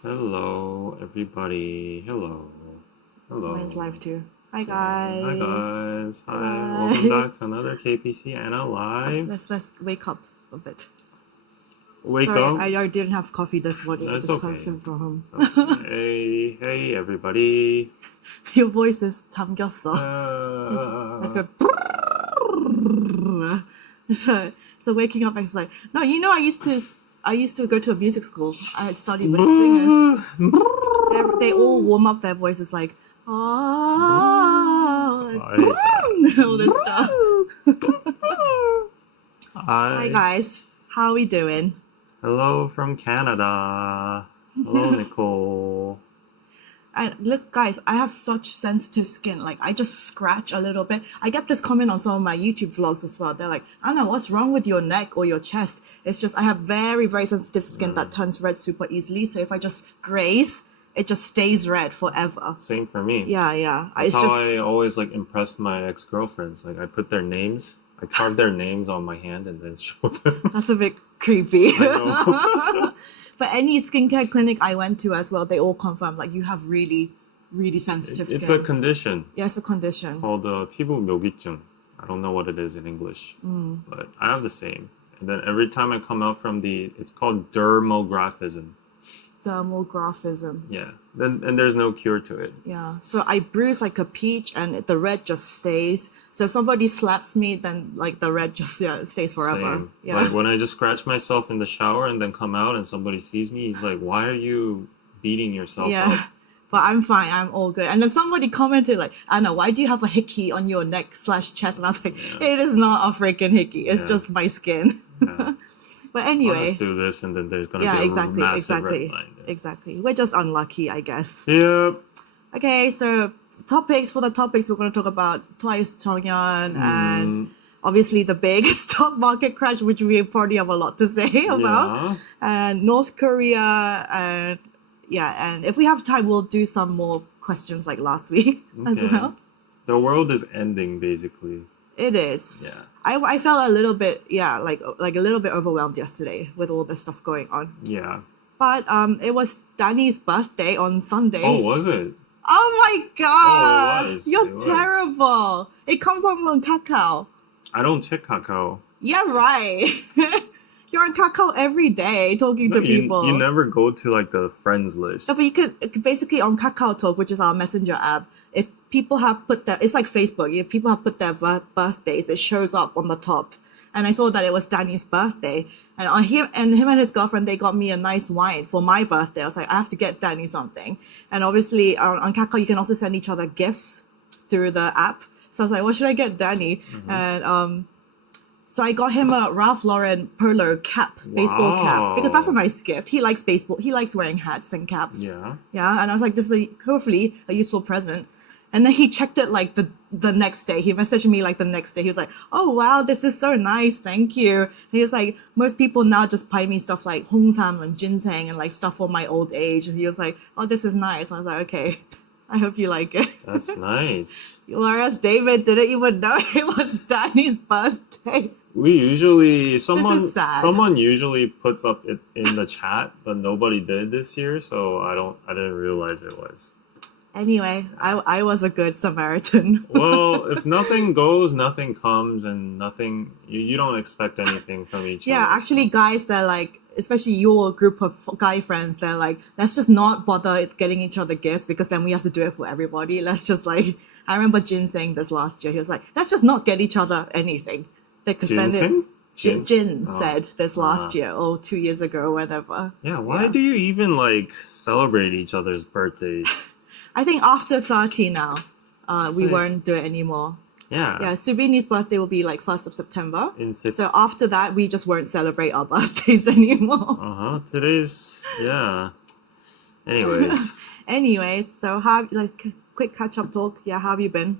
Hello, everybody. Hello. Mine's Hello. live too. Hi Yeah. Hi, guys. guys. Hi Hi. Welcome guys. back to another KPC Anna Live. Let's wake up a bit. Wake Sorry, up. I didn't have coffee this morning. I That's just okay. came from home. Hey, everybody. Your voice is 잠겼어. Let's go. So waking up, I was like, no, I used to go to a music school. I had studied with singers. They all warm up their voices like, all this stuff. Hi guys, how are we doing? Hello from Canada. Hello, Nicole. And look, guys, I have such sensitive skin. Like, I just scratch a little bit. I get this comment on some of my YouTube vlogs as well. They're like, Anna, what's wrong with your neck or your chest? It's just I have very, very sensitive skin that turns red super easily. So if I just graze, it just stays red forever. Same for me. Yeah. That's how I always like impress my ex-girlfriends. Like I put their names, I carve their names on my hand and then show them. That's a bit creepy. I know. But any skincare clinic I went to as well, they all confirmed like you have really, really sensitive skin. It's a condition Yeah, it's a condition. called 피부 묘기증. I don't know what it is in English, but I have the same. And then every time I come out from it's called dermographism. Dermographism. Yeah. And there's no cure to it. Yeah. So I bruise like a peach and the red just stays. So if somebody slaps me, then like the red just stays forever. Same. Yeah. Like when I just scratch myself in the shower and then come out and somebody sees me, he's like, why are you beating yourself up? But I'm fine. I'm all good. And then somebody commented like, Anna, why do you have a hickey on your neck/chest? And I was like, it is not a freaking hickey. It's just my skin. Yeah. But anyway. I'll just do this and then there's going to be a massive red line. Exactly. We're just unlucky, I guess. Yep. Okay, so for the topics, we're going to talk about Twice Chongyeon and obviously the big stock market crash, which we probably have a lot to say about, and North Korea, and if we have time, we'll do some more questions like last week as well. The world is ending, basically. It is. Yeah. I felt a little bit, like a little bit overwhelmed yesterday with all this stuff going on. Yeah. But it was Danny's birthday on Sunday. Oh, was it? Oh my god! Oh, it was. You're terrible. It comes on Kakao. I don't check Kakao. Yeah, right. You're on Kakao every day talking to people. You never go to like the friends list. No, but you could basically on Kakao Talk, which is our messenger app. If people have it's like Facebook. If people have put their birthdays, it shows up on the top. And I saw that it was Danny's birthday. And him and his girlfriend, they got me a nice wine for my birthday. I was like, I have to get Danny something. And obviously on Kakao, you can also send each other gifts through the app. So I was like, what should I get Danny? And so I got him a Ralph Lauren polo cap, baseball cap, because that's a nice gift. He likes baseball. He likes wearing hats and caps. Yeah. Yeah. And I was like, this is hopefully a useful present. And then he checked it like the next day. He messaged me like the next day. He was like, oh, wow, this is so nice. Thank you. He was like, most people now just buy me stuff like hongsam and ginseng and like stuff for my old age. And he was like, oh, this is nice. I was like, okay, I hope you like it. That's nice. Whereas David didn't even know it was Danny's birthday. Someone usually puts up it in the chat, but nobody did this year. So I didn't realize it was. Anyway, I was a good Samaritan. Well, if nothing goes, nothing comes, and you don't expect anything from each other. Yeah, actually, guys, they're like, especially your group of guy friends, they're like, let's just not bother getting each other gifts because then we have to do it for everybody. Let's just like, I remember Jin saying this last year. He was like, let's just not get each other anything. Jin said this last year, 2 years ago, whenever. Yeah, why do you even like celebrate each other's birthdays? I think after 30 now, we won't do it anymore. Yeah. Yeah, Subini's birthday will be like 1st of September. So after that, we just won't celebrate our birthdays anymore. Today's, yeah. Anyways, so quick catch-up talk. Yeah, how have you been?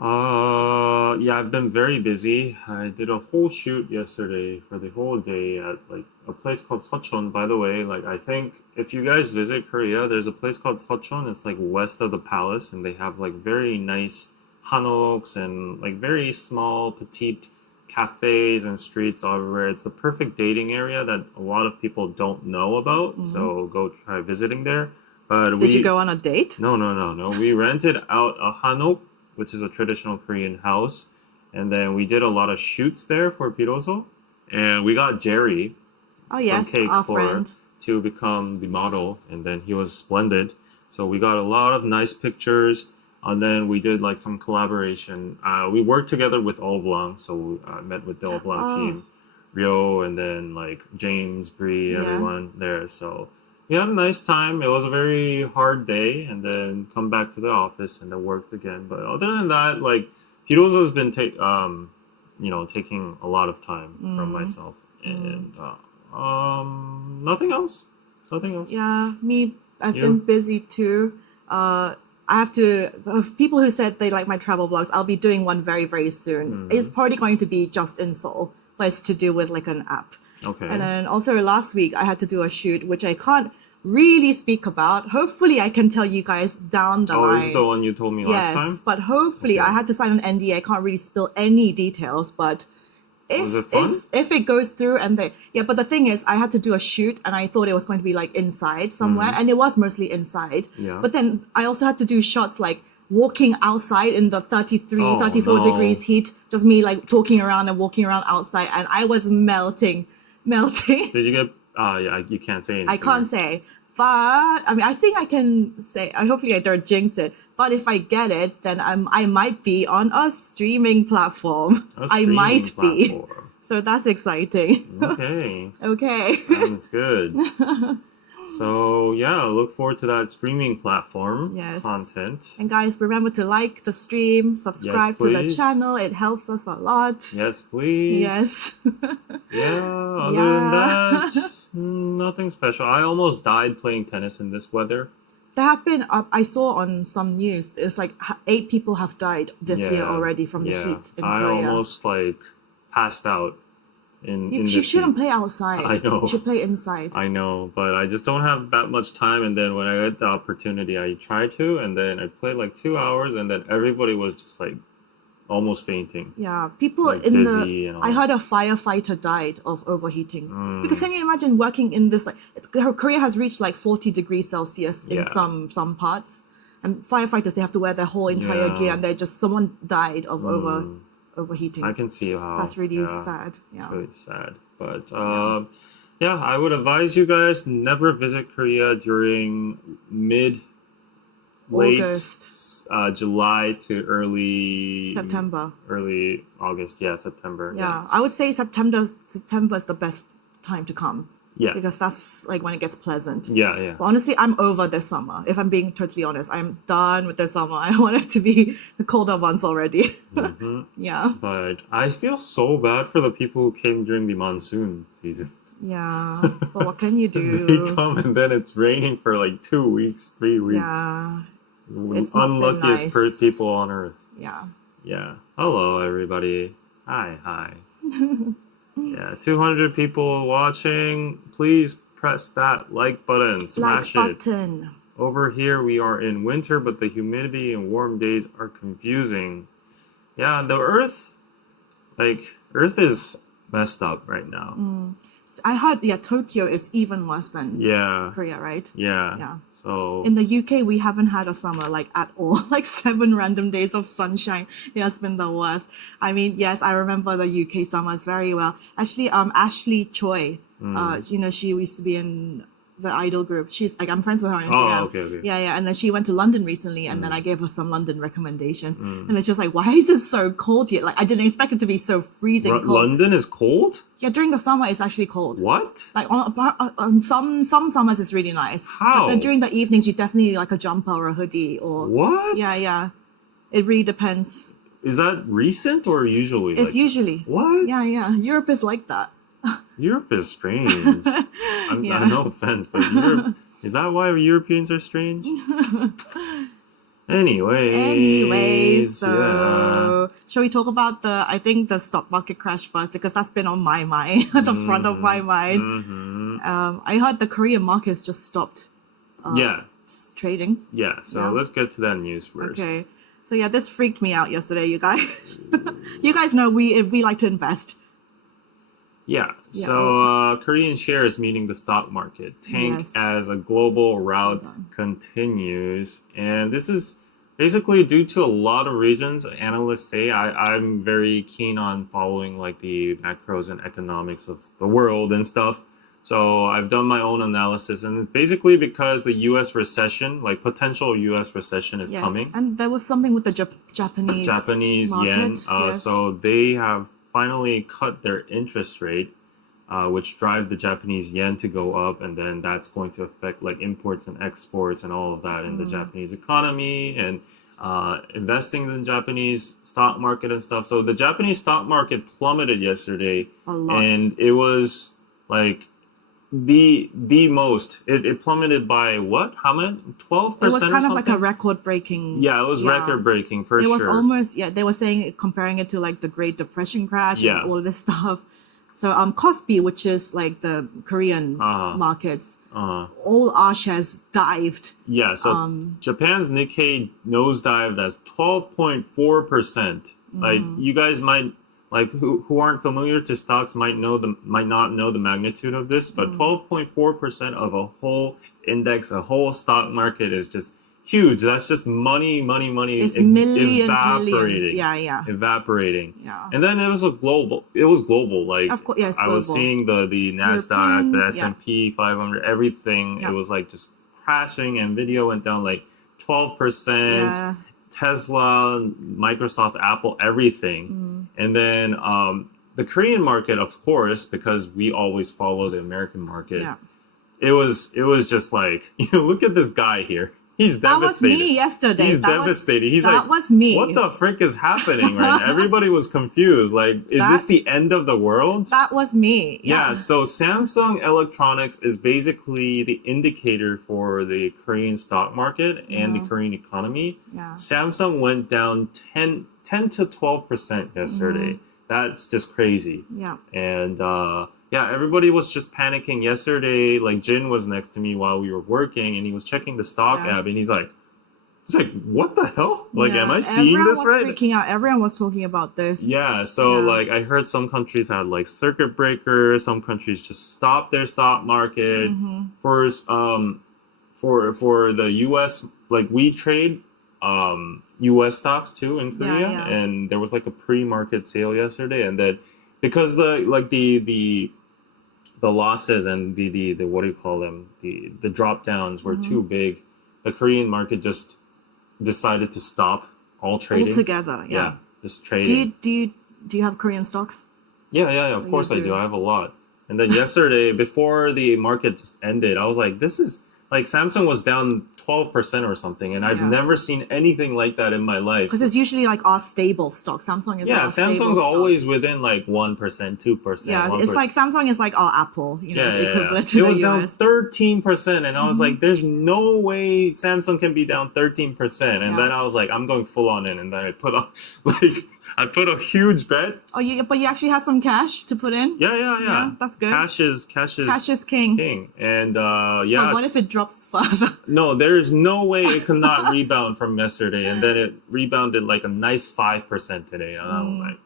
Yeah, I've been very busy. I did a whole shoot yesterday for the whole day at like a place called Seocheon. By the way, like I think if you guys visit Korea, there's a place called Seocheon. It's like west of the palace, and they have like very nice hanoks and like very small petite cafes and streets everywhere. It's the perfect dating area that a lot of people don't know about. So go try visiting there. But Did you go on a date? No. We rented out a hanok, which is a traditional Korean house, and then we did a lot of shoots there for Piroso, and we got Jerry Oh yes, from our K-Explorer friend. to become the model, and then he was splendid. So we got a lot of nice pictures, and then we did like some collaboration. We worked together with All Blanc, so I met with the All Blanc team, Rio, and then like James, Bree, everyone there. So we had a nice time. It was a very hard day, and then come back to the office and then worked again. But other than that, like Hirozo has been taking a lot of time from myself, and nothing else. Nothing else. Yeah, I've been busy too. I have to, people who said they like my travel vlogs, I'll be doing one very, very soon. It's probably going to be just in Seoul, but it's to do with like an app. Okay. And then also last week I had to do a shoot, which I can't really speak about. Hopefully I can tell you guys down the line. Oh, is the one you told me last time? Yes, but hopefully I had to sign an NDA. I can't really spill any details, but Was it fun? if it goes through and but the thing is I had to do a shoot and I thought it was going to be like inside somewhere and it was mostly inside. Yeah. But then I also had to do shots like walking outside in the 34 no. degrees heat, just me like talking around and walking around outside, and I was melting. Did you get? You can't say anything. I can't say, but I mean, I think I can say. Hopefully, I don't jinx it. But if I get it, then I might be on a streaming platform. I might be. So that's exciting. Okay. Okay. Sounds good. So yeah, look forward to that streaming platform content. And guys, remember to like the stream, subscribe to the channel. It helps us a lot. Yes, please. Yes. Other than that, nothing special. I almost died playing tennis in this weather. There have been, I saw on some news, it's like 8 people have died this year already from the heat in Korea. I almost like passed out. You shouldn't play outside. I know. You should play inside. I know, but I just don't have that much time. And then when I get the opportunity, I try to. And then I played like 2 hours, and then everybody was just like almost fainting. Yeah, people like in dizzy and all. I heard a firefighter died of overheating. Because can you imagine working in this, like, Korea has reached like 40 degrees Celsius in some parts. And firefighters, they have to wear their whole entire gear, and someone died of overheating. I can see how. That's really sad. Yeah. It's really sad. But I would advise you guys never visit Korea during late July to early September. Early August. Yeah, September. Yeah. I would say September is the best time to come. Yeah. Because that's like when it gets pleasant. Yeah. But honestly, I'm over this summer. If I'm being totally honest, I'm done with the summer. I want it to be the colder months already. Yeah. But I feel so bad for the people who came during the monsoon season. Yeah. But what can you do? They come and then it's raining for like 2 weeks, 3 weeks. Yeah. It's not been unluckiest nice. people on earth. Yeah. Yeah. Hello, everybody. Hi. Yeah, 200 people watching. Please press that like button. Smash like it. button. Over here, we are in winter, but the humidity and warm days are confusing. Yeah, the Earth is messed up right now. I heard, Tokyo is even worse than Korea, right? Yeah. So in the UK, we haven't had a summer like at all. Like 7 random days of sunshine. It has been the worst. I mean, yes, I remember the UK summers very well. Actually, Ashley Choi, she used to be in the I-DLE group. She's like, I'm friends with her on Instagram. Oh, okay. Yeah. And then she went to London recently, and then I gave her some London recommendations. And then she was like, why is it so cold here? Like, I didn't expect it to be so freezing cold. London is cold? Yeah, during the summer, it's actually cold. What? Like on some summers, it's really nice. How? But then during the evenings, you definitely need like a jumper or a hoodie or. What? Yeah. It really depends. Is that recent or usually? It's usually. What? Yeah. Europe is like that. Europe is strange. No offense, but Europe, is that why Europeans are strange? Anyways, so shall we talk about the stock market crash first, because that's been on my mind, the front of my mind. I heard the Korean markets just stopped trading. So let's get to that news first. Okay. So yeah, this freaked me out yesterday, you guys. You guys know we like to invest. Yeah. Yeah. So Korean shares, meaning the stock market, tank Yes. as a global rout Hold on. continues. And this is basically due to a lot of reasons. Analysts say I'm very keen on following like the macros and economics of the world and stuff. So I've done my own analysis, and it's basically because the U.S. recession, like potential U.S. recession, is Yes, coming. and there was something with the Japanese yen. market. Yes. So they have finally cut their interest rate, which drive the Japanese yen to go up, and then that's going to affect like imports and exports and all of that in the Japanese economy and investing in the Japanese stock market and stuff. So the Japanese stock market plummeted yesterday, A lot. and it was like the most. It plummeted by what? How much? 12%. It was kind of like a something? record-breaking. Yeah, it was record-breaking for It sure. was almost, they were saying, comparing it to like the Great Depression crash Yeah. and all this stuff. So Kospi, which is like the Korean markets, all our shares dived. Yeah, so Japan's Nikkei nosedived as 12.4%. Like you guys might like who aren't familiar to stocks might not know the magnitude of this, but 12.4% of a whole index, a whole stock market is just huge. That's just money. It's millions. Evaporating. Yeah. Evaporating. Yeah. And then it was global. Like Of course, yes, I was global. seeing the Nasdaq, European, the S&P 500, everything. Yeah. It was like just crashing, and Nvidia went down like 12%. Yeah. Tesla, Microsoft, Apple, everything. And then the Korean market, of course, because we always follow the American market. Yeah. It was just like, look at this guy here. He's That was devastated. me yesterday. He's That was- devastated. He's that like, was me. what the frick is happening right now? Everybody was confused. Like, is this That- the end of the world? That was me. Yeah, so Samsung Electronics is basically the indicator for the Korean stock market and the Korean economy. Yeah. Samsung went down 10 to 12% yesterday. That's just crazy. Yeah. And everybody was just panicking yesterday. Like Jin was next to me while we were working, and he was checking the stock app, and he's like, what the hell? Like, am I seeing this right? Everyone was freaking out. Everyone was talking about this. Yeah, so like I heard some countries had like circuit breakers, some countries just stopped their stock market. For the US, like we trade US stocks too in Korea, yeah. and there was like a pre-market sale yesterday, and then because the losses and the what do you call them, the drop downs were too big, the Korean market just decided to stop all trading Altogether, yeah. just trading. Do you have Korean stocks? Yeah, of course I do. do. I have a lot. And then yesterday, before the market just ended, I was like, this is like Samsung was down 12% or something, and I've never seen anything like that in my life. Because it's usually like our stable stock. Samsung is Yeah, our stable Samsung's stock. always within like 1%, 2%. Yeah, 1%. it's like Samsung is like our Apple, the equivalent to It the was down US. 13%, and I was like, there's no way Samsung can be down 13%. And then I was like, I'm going full on in, and then I put a huge bet. Oh, but you actually had some cash to put in? Yeah. That's good. Cash is king. And But what if it drops further? no, there's no way it could not rebound from yesterday, and then it rebounded like a nice 5% today. And I was like,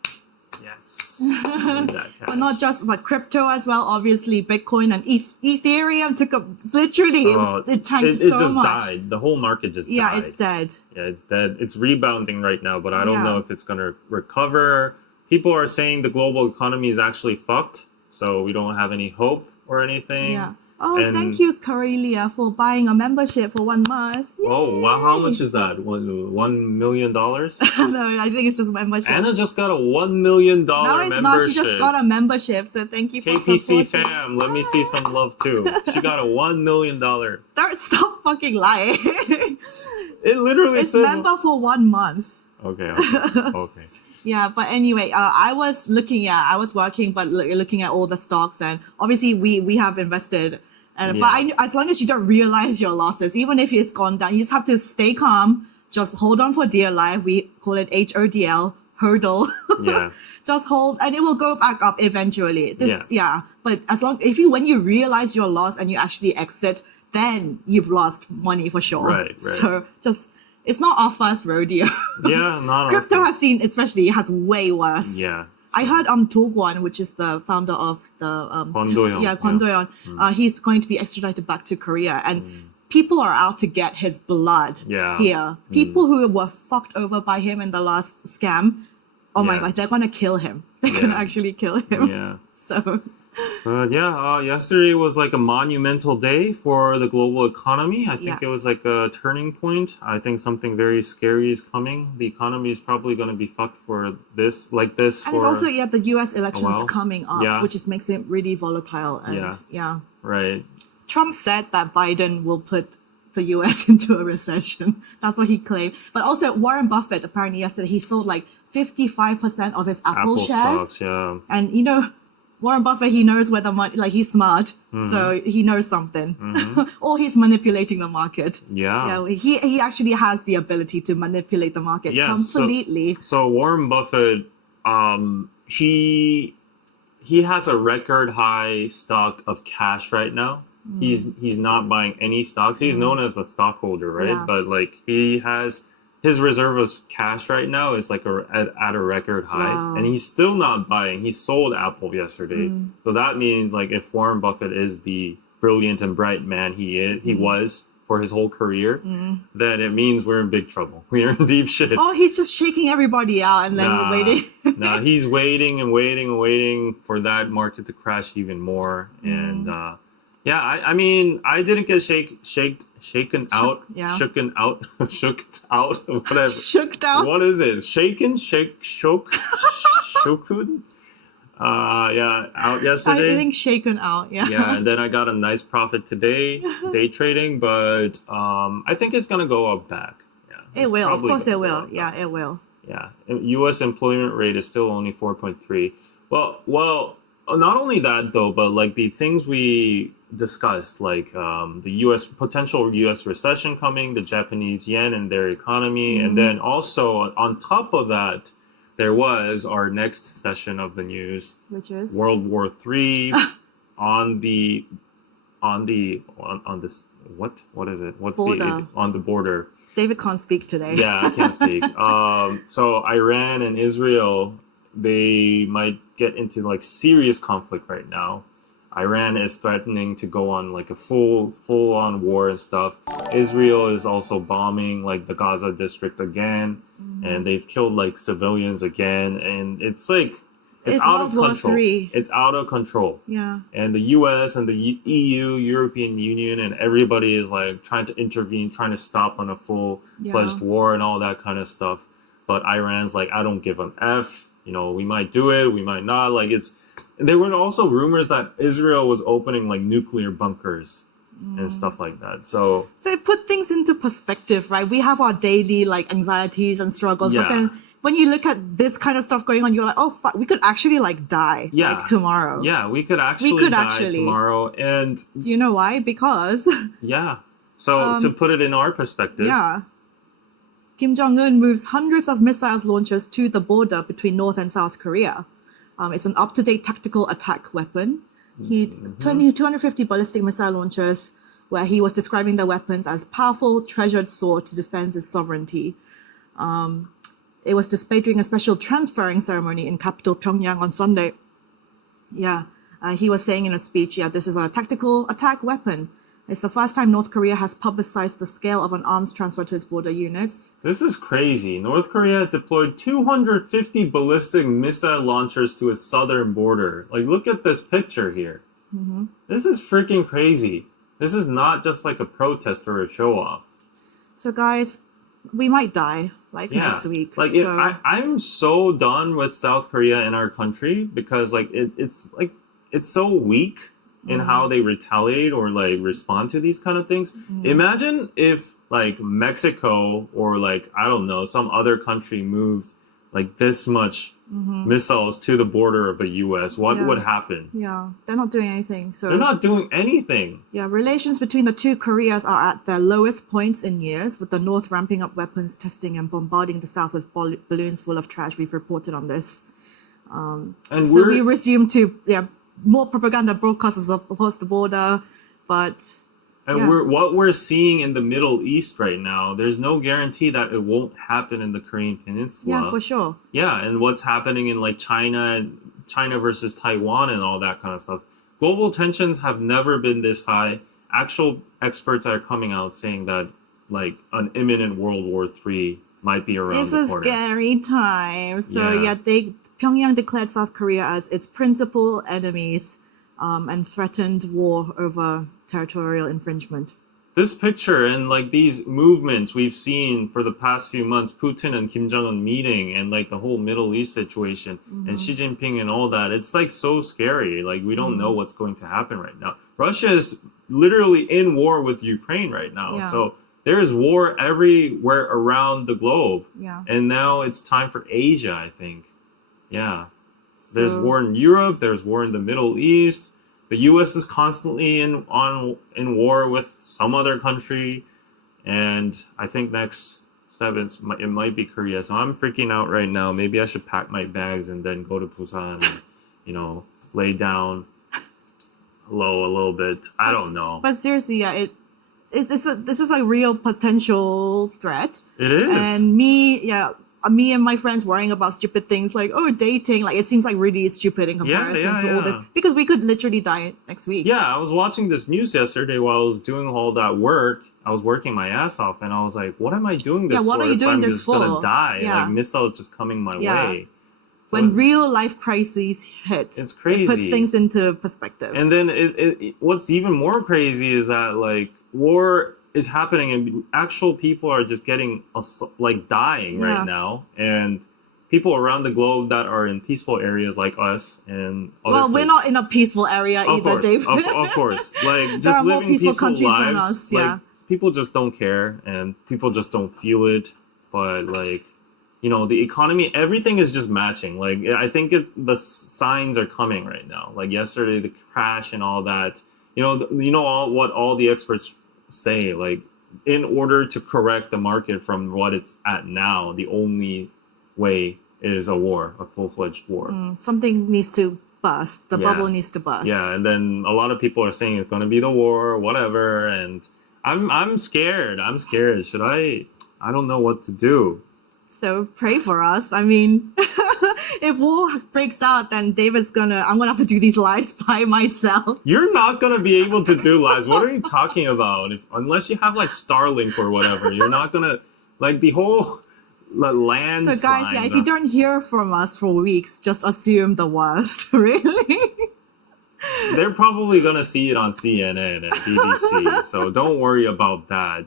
yes, need that cash. But not just like crypto as well. Obviously, Bitcoin and Ethereum took a literally it tanked so just much. Died. The whole market just Yeah, died. it's dead. Yeah, it's dead. It's rebounding right now, but I don't Yeah. know if it's gonna recover. People are saying the global economy is actually fucked, so we don't have any hope or anything. Yeah. Oh, And- thank you, Corelia, for buying a membership for 1 month. Oh wow! How Yay. much is that? $1 million? No, I think it's just membership. Anna just got a $1 million No, it's membership. not. She just got a membership, so thank you for KPC supporting. fam, let me see some love too. She got a $1 million. Don't stop fucking lying. It literally It's says. member for 1 month. Okay. Okay. Yeah, but anyway, I was working, but looking at all the stocks, and obviously we have invested. And but as long as you don't realize your losses, even if it's gone down, you just have to stay calm. Just hold on for dear life. We call it HODL, hurdle. Yeah. Just hold, and it will go back up eventually. But when you realize your loss and you actually exit, then you've lost money for sure. Right. So just it's not our first rodeo. Yeah, not Crypto our has seen, especially, it has way worse. Yeah. I heard Do Kwon, which is the founder of the Kwon Do-yeon. Kwon Do-yeon, he's going to be extradited back to Korea, and people are out to get his blood here. People who were fucked over by him in the last scam, oh my god, they're gonna kill him. They're gonna actually kill him. Yeah. So. Yesterday was like a monumental day for the global economy. I think it was like a turning point. I think something very scary is coming. The economy is probably going to be fucked for this. And it's also, the US elections coming up, which just makes it really volatile. And Right. Trump said that Biden will put the US into a recession. That's what he claimed. But also Warren Buffett, apparently yesterday, he sold like 55% of his Apple shares. Stocks, And, Warren Buffett, he knows where the money, like he's smart, so he knows something. Or he's manipulating the market. Yeah. He actually has the ability to manipulate the market completely. So Warren Buffett, he has a record high stock of cash right now. He's not buying any stocks. He's known as the stockholder, right? Yeah. But like he has his reserve of cash right now is like at a record high, and he's still not buying. He sold Apple yesterday, so that means like if Warren Buffett is the brilliant and bright man he was for his whole career, then it means we're in big trouble. We're in deep shit. Oh, he's just shaking everybody out and then waiting. He's waiting and waiting and waiting for that market to crash even more, and. I mean, I didn't get shaken out, shook out, whatever. Shook out? What is it? Shook? Out yesterday. I think shaken out, Yeah, and then I got a nice profit today, day trading, but I think it's gonna go up back. Yeah, it will. Of course it will. Yeah, it will. Yeah, U.S. employment rate is still only 4.3. Well, not only that though, but like the things we discussed, like the potential U.S. recession coming, the Japanese yen and their economy, and then also on top of that, there was our next session of the news, which is World War III on this what is it? What's border. On the border? David can't speak today. Yeah, I can't speak. So Iran and Israel, they might get into like serious conflict right now. Iran is threatening to go on like a full-on war and stuff. Israel is also bombing like the Gaza district again, and they've killed like civilians again, and it's like it's out of control. It's out of control. Yeah. And the US and the EU, European Union, and everybody is like trying to intervene, trying to stop on a full-fledged war and all that kind of stuff. But Iran's like, I don't give an F. We might do it, we might not. Like there were also rumors that Israel was opening like nuclear bunkers and stuff like that. So it put things into perspective, right? We have our daily like anxieties and struggles, but then when you look at this kind of stuff going on, you're like, oh fuck, we could actually like die like tomorrow. Yeah, we could actually die tomorrow. And do you know why? Because so to put it in our perspective, Kim Jong-un moves hundreds of missiles launchers to the border between North and South Korea. It's an up-to-date tactical attack weapon. 250 ballistic missile launchers, where he was describing the weapons as powerful, treasured sword to defend his sovereignty. It was displayed during a special transferring ceremony in capital Pyongyang on Sunday. He was saying in a speech, this is a tactical attack weapon. It's the first time North Korea has publicized the scale of an arms transfer to its border units. This is crazy. North Korea has deployed 250 ballistic missile launchers to its southern border. Like, look at this picture here. This is freaking crazy. This is not just like a protest or a show-off. So, guys, we might die next week. Like, I'm so done with South Korea in our country because, like, it's so weak in how they retaliate or like respond to these kind of things. Imagine if like Mexico or like, I don't know, some other country moved like this much missiles to the border of the US. What would happen? Yeah, they're not doing anything. So they're not doing anything. Yeah, relations between the two Koreas are at their lowest points in years, with the North ramping up weapons testing and bombarding the South with balloons full of trash. We've reported on this. And so we resume to more propaganda broadcasters across the border, but And Yeah. what we're seeing in the Middle East right now, there's no guarantee that it won't happen in the Korean Peninsula. Yeah, for sure. Yeah, and what's happening in like China versus Taiwan and all that kind of stuff. Global tensions have never been this high. Actual experts are coming out saying that like an imminent World War III might be around It's the a corner. scary time. So Yeah. Pyongyang declared South Korea as its principal enemies, and threatened war over territorial infringement. This picture and like these movements we've seen for the past few months, Putin and Kim Jong-un meeting and like the whole Middle East situation and Xi Jinping and all that, it's like so scary. Like we don't know what's going to happen right now. Russia is literally in war with Ukraine right now. Yeah. So there's war everywhere around the globe. Yeah. And now it's time for Asia, I think. Yeah. There's So- war in Europe, there's war in the Middle East. The U.S. is constantly in war with some other country, and I think next step it might be Korea. So I'm freaking out right now. Maybe I should pack my bags and then go to Busan and, lay down low a little bit. I don't know. But seriously, yeah, this is a real potential threat. It is. And me and my friends worrying about stupid things like, dating, like it seems like really stupid in comparison to all this, because we could literally die next week. Yeah, I was watching this news yesterday while I was doing all that work. I was working my ass off, and I was like, what am I doing this for? What are you doing I'm this just for? gonna die. Yeah. Like missiles just coming my Yeah. way. When real life crises hit, It's crazy. It puts things into perspective. And then what's even more crazy is that like war is happening and actual people are just getting like dying Yeah. right now, and people around the globe that are in peaceful areas like us and other Well, we're places. not in a peaceful area Of either, course, David. of course, like just There are more living peaceful peaceful countries lives. than us, like, yeah. people just don't care and people just don't feel it. But like, the economy, everything is just matching. Like I think the signs are coming right now. Like yesterday, the crash and all that. What all the experts say. Like in order to correct the market from what it's at now, the only way is a war, a full-fledged war. Something needs to burst. The Yeah. bubble needs to burst. Yeah, and then a lot of people are saying it's going to be the war, whatever, and I'm scared. I'm scared. Should I don't know what to do. So pray for us. I mean, if war breaks out, then I'm gonna have to do these lives by myself. You're not going to be able to do lives. What are you talking about? Unless you have like Starlink or whatever, you're not going to like the whole land. So guys, if you don't hear from us for weeks, just assume the worst. Really. They're probably gonna see it on CNN and BBC, so don't worry about that.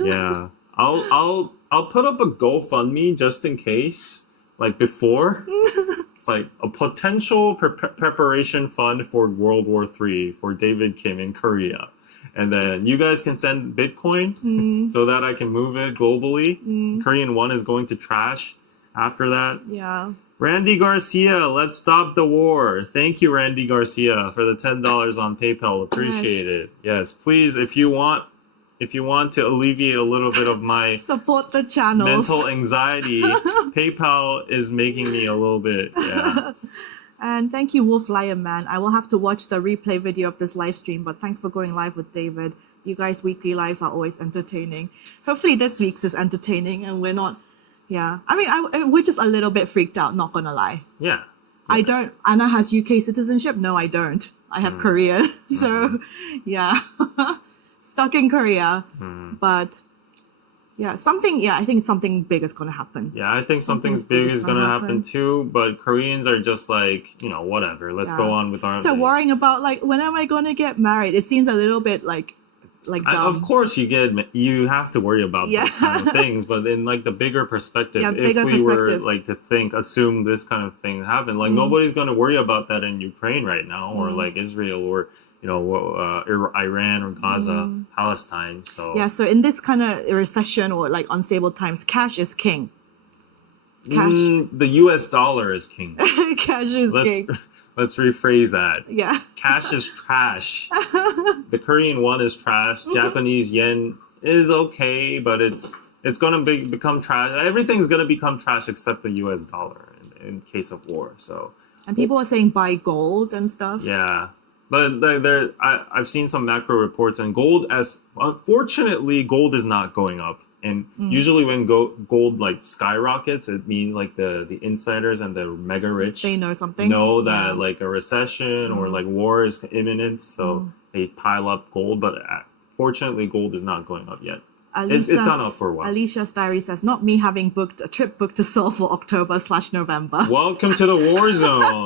Yeah, I'll put up a GoFundMe just in case, like before. It's like a potential preparation fund for World War III for David Kim in Korea, and then you guys can send Bitcoin so that I can move it globally. Korean won is going to trash after that. Yeah. Randy Garcia, let's stop the war. Thank you, Randy Garcia, for the $10 on PayPal. Appreciate Yes. it. Yes, please, if you want to alleviate a little bit of my Support the channels. mental anxiety, PayPal is making me a little bit, yeah. And thank you, Wolf Lion Man. I will have to watch the replay video of this live stream, but thanks for going live with David. You guys' weekly lives are always entertaining. Hopefully this week's is entertaining and we're not, yeah. I mean, we're just a little bit freaked out, not gonna lie. Yeah. I don't. Anna has UK citizenship. No, I don't. I have Korea. So, yeah, stuck in Korea. But yeah, I think something big is gonna happen. Yeah, I think something Something's big big is going to happen too, but Koreans are just like, whatever. Let's Yeah. go on with our So thing. worrying about like when am I gonna get married? It seems a little bit like dumb. Of course, you have to worry about Yeah. those kind of things, but in like the bigger perspective, Yeah, if bigger we were perspective. like to assume this kind of thing happened, like nobody's going to worry about that in Ukraine right now, or like Israel, or Iran or Gaza, Palestine. So Yeah, so in this kind of recession or like unstable times, cash is king. Cash. The U.S. dollar is king. Cash is king. Let's rephrase that. Yeah. Cash is trash. The Korean won is trash. Japanese yen is okay, but it's gonna become trash. Everything's gonna become trash except the U.S. dollar in case of war. So And people are saying buy gold and stuff. yeah, But I've seen some macro reports, and gold, as unfortunately, gold is not going up. And usually when gold like skyrockets, it means like the insiders and the mega rich They know something. know that like a recession or like war is imminent, so they pile up gold. But fortunately, gold is not going up yet. It's gone up for a while. Alicia's diary says, not me having booked a trip booked to Seoul for October/November. Welcome to the war zone.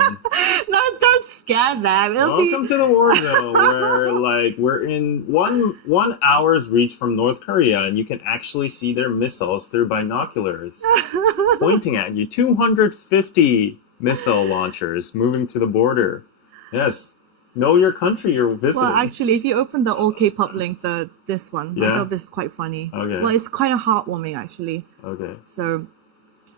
No, don't scare them. Welcome to the war zone, where like we're in 1 hour's reach from North Korea, and you can actually see their missiles through binoculars pointing at you. 250 missile launchers moving to the border. Yes. Know your country you're visiting. Well, actually, if you open the old K-pop link, this one, I thought this is quite funny. Okay. Well, it's kind of heartwarming, actually. Okay. So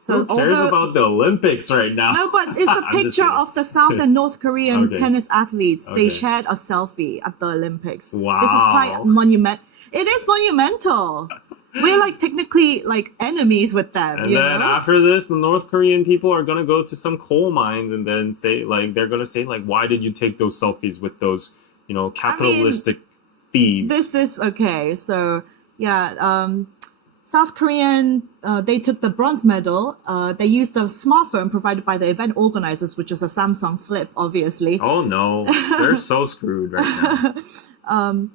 who cares about the Olympics right now? No, but it's a picture of the South and North Korean tennis athletes. Okay. They shared a selfie at the Olympics. Wow. This is quite monumental. It is monumental. We're like technically like enemies with them. And then after this, the North Korean people are gonna go to some coal mines and then say like they're gonna say like, why did you take those selfies with those capitalistic thieves? This is okay. So yeah, South Korean they took the bronze medal. They used a smartphone provided by the event organizers, which is a Samsung Flip, obviously. Oh no, they're so screwed right now.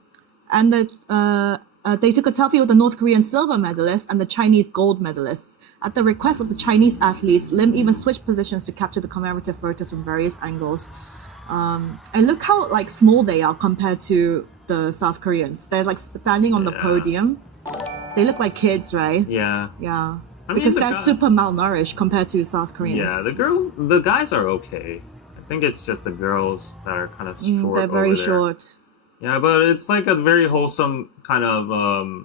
And they took a selfie with the North Korean silver medalist and the Chinese gold medalists. At the request of the Chinese athletes, Lim even switched positions to capture the commemorative photos from various angles. And look how like small they are compared to the South Koreans. They're like standing on the podium. They look like kids, right? Yeah. Yeah. I mean, Because they're super malnourished compared to South Koreans. Yeah, the guys are okay. I think it's just the girls that are kind of short. They're very over there. short. Yeah, but it's like a very wholesome kind of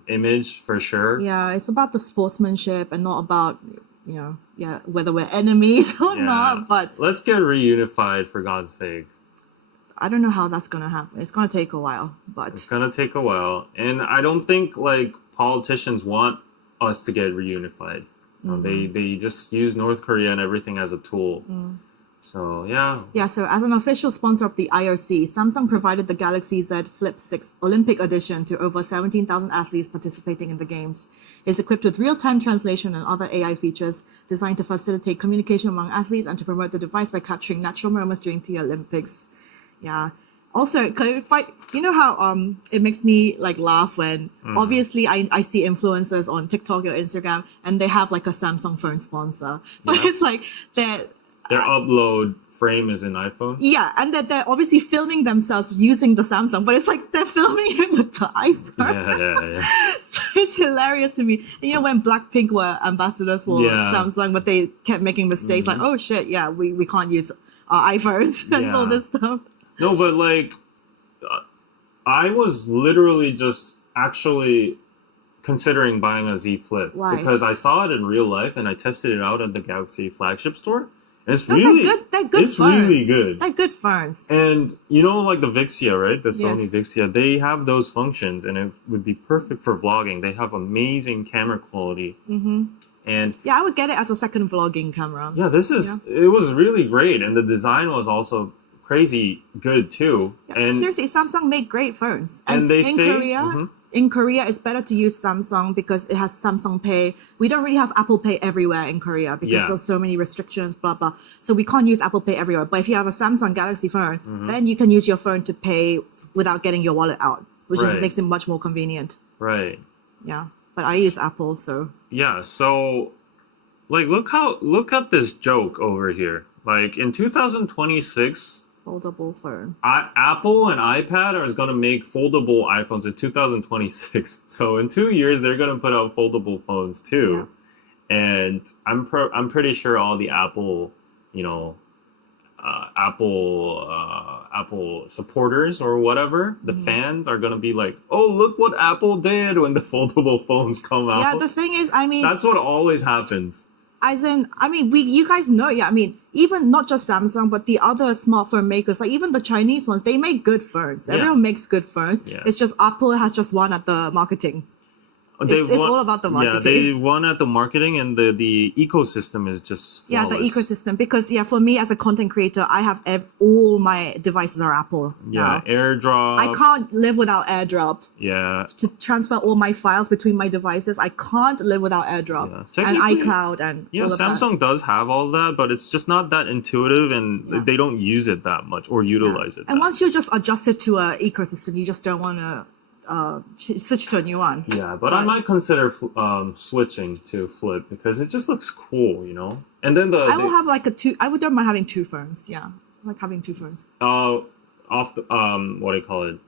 image for sure. Yeah, it's about the sportsmanship and not about, whether we're enemies or not. But let's get reunified for God's sake. I don't know how that's going to happen. It's going to take a while, but It's gonna take a while, and I don't think like politicians want us to get reunified. They just use North Korea and everything as a tool. So yeah. Yeah, so as an official sponsor of the IOC, Samsung provided the Galaxy Z Flip 6 Olympic edition to over 17,000 athletes participating in the games. It's equipped with real-time translation and other AI features designed to facilitate communication among athletes and to promote the device by capturing natural moments during the Olympics. Yeah. Also, you know how it makes me like laugh when obviously I see influencers on TikTok or Instagram and they have like a Samsung phone sponsor, but it's like their upload frame is an iPhone. Yeah, and that they're obviously filming themselves using the Samsung, but it's like they're filming it with the iPhone. Yeah. So it's hilarious to me. And when Blackpink were ambassadors for Samsung, but they kept making mistakes like, oh shit, we can't use our iPhones and all this stuff. No, but like, I was literally just actually considering buying a Z Flip. Why? Because I saw it in real life and I tested it out at the Galaxy flagship store. It's No, really they're good it's phones. really good. They're good phones. And like the Vixia, right? The Sony Vixia, they have those functions and it would be perfect for vlogging. They have amazing camera quality. And yeah, I would get it as a second vlogging camera. yeah, it was really great. And the design was also crazy good too. Yeah, And seriously, Samsung make great phones. And they in say in Korea, it's better to use Samsung because it has Samsung Pay. We don't really have Apple Pay everywhere in Korea because there's so many restrictions, blah, blah. So we can't use Apple Pay everywhere. But if you have a Samsung Galaxy phone, then you can use your phone to pay without getting your wallet out, which makes it much more convenient. Right. Yeah. But I use Apple, so. Yeah, so like look at this joke over here. Like in 2026, Foldable phone. Apple and iPad are going to make foldable iPhones in 2026. So in 2 years, they're going to put out foldable phones too. Yeah. And I'm pretty sure all the Apple, Apple supporters or whatever, the fans are going to be like, oh, look what Apple did when the foldable phones come out. Yeah, the thing is, that's what always happens. You guys know, even not just Samsung, but the other smartphone makers, like even the Chinese ones, they make good phones. Everyone makes good phones. Yeah. It's just Apple has just won at the marketing. It's all about the marketing. Yeah, they won at the marketing, and the ecosystem is just flawless. Yeah, the ecosystem. Because for me as a content creator, I have all my devices are Apple. Yeah, now. AirDrop. I can't live without AirDrop. Yeah. To transfer all my files between my devices, I can't live without AirDrop and iCloud and all of Samsung does have all that, but it's just not that intuitive, and they don't use it that much or utilize it. And once you're just adjusted to an ecosystem, you just don't want to switch to a new one. Yeah, but I might consider switching to Flip because it just looks cool, you know. And then I will have like I would don't mind having two phones. Yeah, I like having two phones. Off the what do you call it?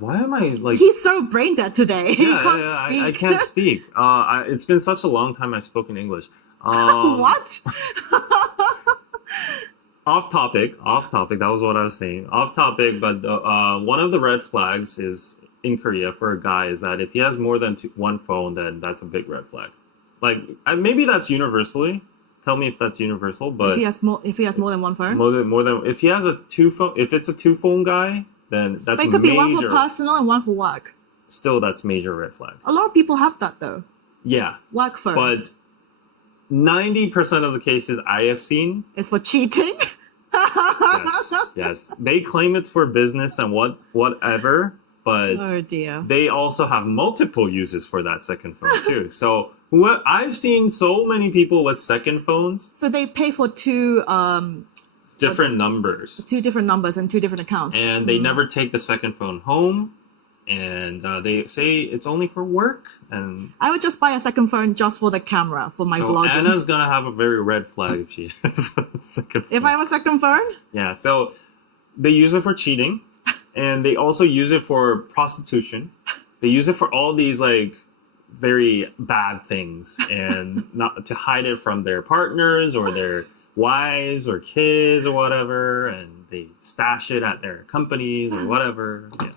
Why am I like? He's so brain dead today. He can't speak. I can't speak. It's been such a long time I've spoken English. What? Off topic. That was what I was saying. Off topic, but one of the red flags is in Korea for a guy is that if he has more than one phone, then that's a big red flag. Like maybe that's universally. Tell me if that's universal. But if he has more than one phone, more than if he has if it's a two phone guy, then that's. But it could be one for personal and one for work. Still, that's major red flag. A lot of people have that though. Yeah. Work phone. But 90% of the cases I have seen is for cheating. Yes. They claim it's for business and whatever, but they also have multiple uses for that second phone too. So I've seen so many people with second phones. So they pay for two different numbers. Two different numbers and two different accounts. And they never take the second phone home. And they say it's only for work. And I would just buy a second phone just for the camera, for my vlogging. Anna's going to have a very red flag if she has a second phone. If I have a second phone? Yeah, so they use it for cheating. And they also use it for prostitution. They use it for all these, like, very bad things. And not to hide it from their partners or their wives or kids or whatever. And they stash it at their companies or whatever. Yeah.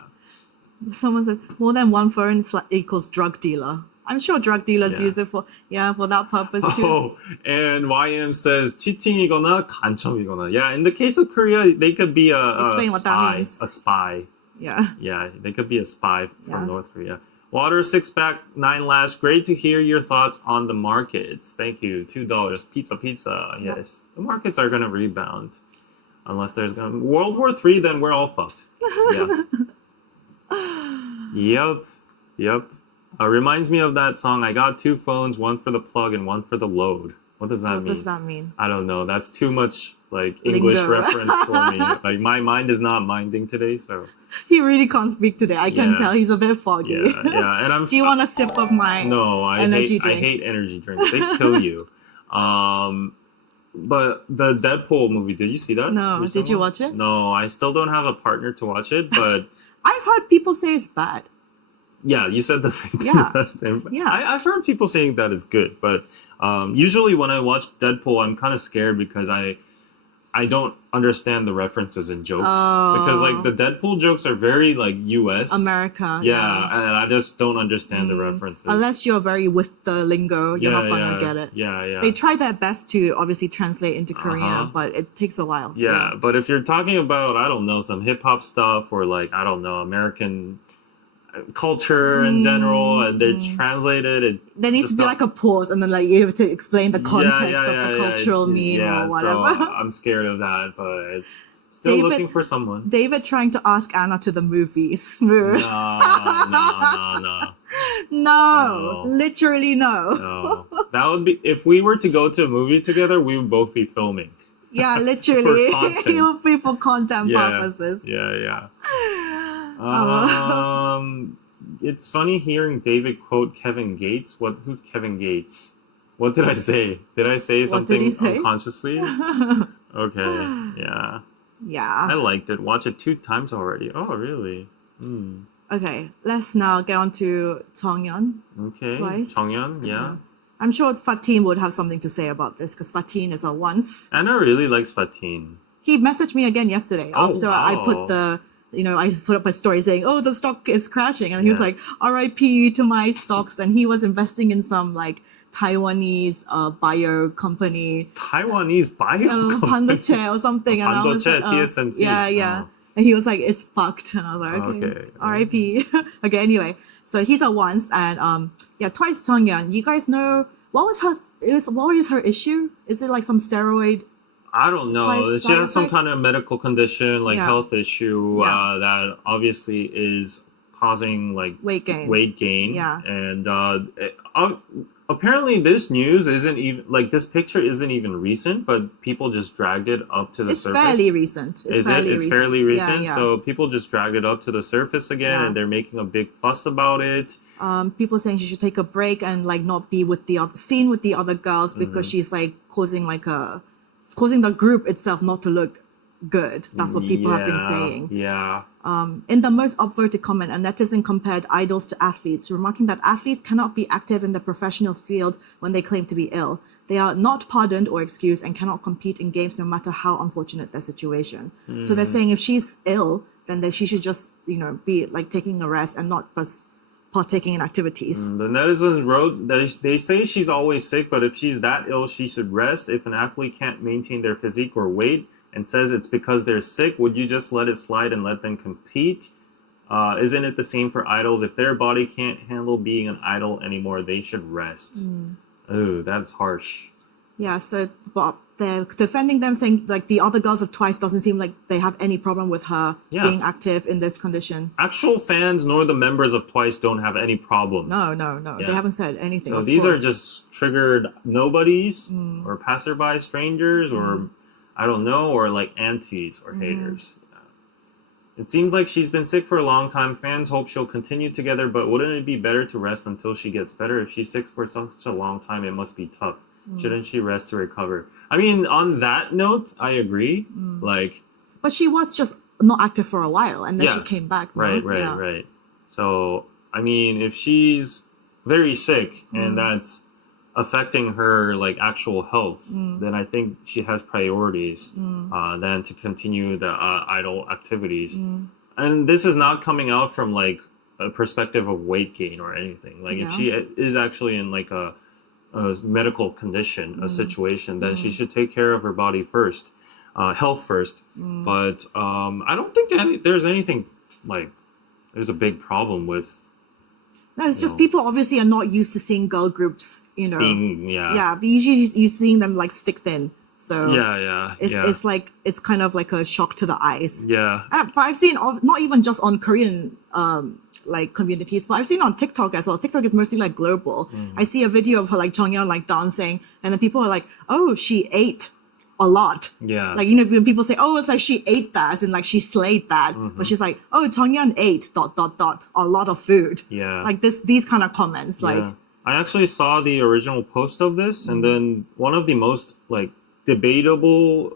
Someone said more than one phone equals drug dealer. I'm sure drug dealers use it for that purpose too. Oh, and YM says cheating이거나 간첩이거나. Yeah, in the case of Korea, they could be explain what spy, that means. A spy. Yeah. Yeah, they could be a spy from North Korea. Water 6-pack 9 lash. Great to hear your thoughts on the markets. Thank you. $2. Pizza. Yes, the markets are gonna rebound unless there's World War III. Then we're all fucked. Yeah. Yep. Reminds me of that song. I got two phones, one for the plug and one for the load. What does that mean? What does that mean? I don't know. That's too much like English reference for me. Like my mind is not minding today, so he really can't speak today. I can tell he's a bit foggy. Yeah. And I'm. Do you want a sip of my energy drink? I hate energy drinks. They kill you. But the Deadpool movie, did you see that? No. Recently? Did you watch it? No, I still don't have a partner to watch it, but I've heard people say it's bad. Yeah, you said the same thing last time. Yeah. I've heard people saying that is good, but usually when I watch Deadpool, I'm kind of scared because I don't understand the references and jokes. Because like the Deadpool jokes are very like US. America. Yeah, and I just don't understand the references. Unless you're very with the lingo, you're not gonna get it. Yeah. They try their best to obviously translate into Korean, but it takes a while. Yeah, but if you're talking about, I don't know, some hip hop stuff or like, I don't know, American culture in general, and they're translated. There needs to be like a pause, and then like you have to explain the context of the cultural meme or whatever. So I'm scared of that, but it's still looking for someone. David trying to ask Anna to the movies. No, literally no. That would be if we were to go to a movie together. We would both be filming. Yeah, literally. It would be for content purposes. Yeah. It's funny hearing David quote Kevin Gates. Who's Kevin Gates? What did I say? Did I say something unconsciously? Okay, yeah. Yeah. I liked it. Watch it 2 times already. Oh, really? Okay, let's now get on to Chongyeon. Okay, twice. Chongyeon, yeah. I'm sure Fatin would have something to say about this because Fatin is a once. Anna really likes Fatin. He messaged me again yesterday after I put I put up a story saying, "Oh, the stock is crashing," and he was like, "R.I.P. to my stocks." And he was investing in some like Taiwanese bio company. Taiwanese bio company? Pandoche or something. And I was like, TSMC. Yeah. And he was like, it's fucked. And I was like, okay. R.I.P. Okay, anyway. So he's a once. And Twice Chongyeon, you guys know, what is her issue? Is it like some steroid? I don't know. She has some kind of medical condition, like health issue, that obviously is causing like weight gain. Yeah. And apparently this news isn't even like this picture isn't even recent, but people just dragged it up to the surface. It's fairly recent. It's fairly recent. Yeah. So people just dragged it up to the surface again, and they're making a big fuss about it. People saying she should take a break and like not be with the seen with the other girls because she's like causing the group itself not to look good. That's what people have been saying. Yeah. In the most upvoted comment, a netizen compared idols to athletes, remarking that athletes cannot be active in the professional field when they claim to be ill. They are not pardoned or excused and cannot compete in games no matter how unfortunate their situation. So they're saying if she's ill, then she should just, be like taking a rest and not just partaking in activities. The netizens wrote that they say she's always sick, but if she's that ill, she should rest. If an athlete can't maintain their physique or weight and says it's because they're sick, would you just let it slide and let them compete? Isn't it the same for idols? If their body can't handle being an idol anymore, they should rest. Oh, that's harsh. Yeah, so but they're defending them, saying like the other girls of Twice doesn't seem like they have any problem with her being active in this condition. Actual fans nor the members of Twice don't have any problems. No. Yeah. They haven't said anything. So these are just triggered nobodies or passerby strangers or I don't know, or like aunties or haters. It seems like she's been sick for a long time. Fans hope she'll continue together, but wouldn't it be better to rest until she gets better? If she's sick for such a long time, it must be tough. Shouldn't she rest to recover? I mean, on that note, I agree. But she was just not active for a while, and then she came back. Right. So, I mean, if she's very sick and that's affecting her like actual health, then I think she has priorities than to continue the idol activities. And this is not coming out from like a perspective of weight gain or anything. Like if she is actually in like a medical condition, a situation, then she should take care of her body first, health first. But I don't think there's anything like there's a big problem with. No, it's just people obviously are not used to seeing girl groups, being, but usually you're seeing them like stick thin. So it's like it's kind of like a shock to the eyes. Yeah. And I've seen not even just on Korean like communities, but I've seen on TikTok as well. TikTok is mostly like global. I see a video of her like Chongyeon like dancing, and then people are like, "Oh, she ate a lot." Yeah. Like when people say, "Oh, it's like she ate that," as in like she slayed that, but she's like, "Oh, Chongyeon ate ... a lot of food." Yeah. Like these kind of comments, like. I actually saw the original post of this, and then one of the most like debatable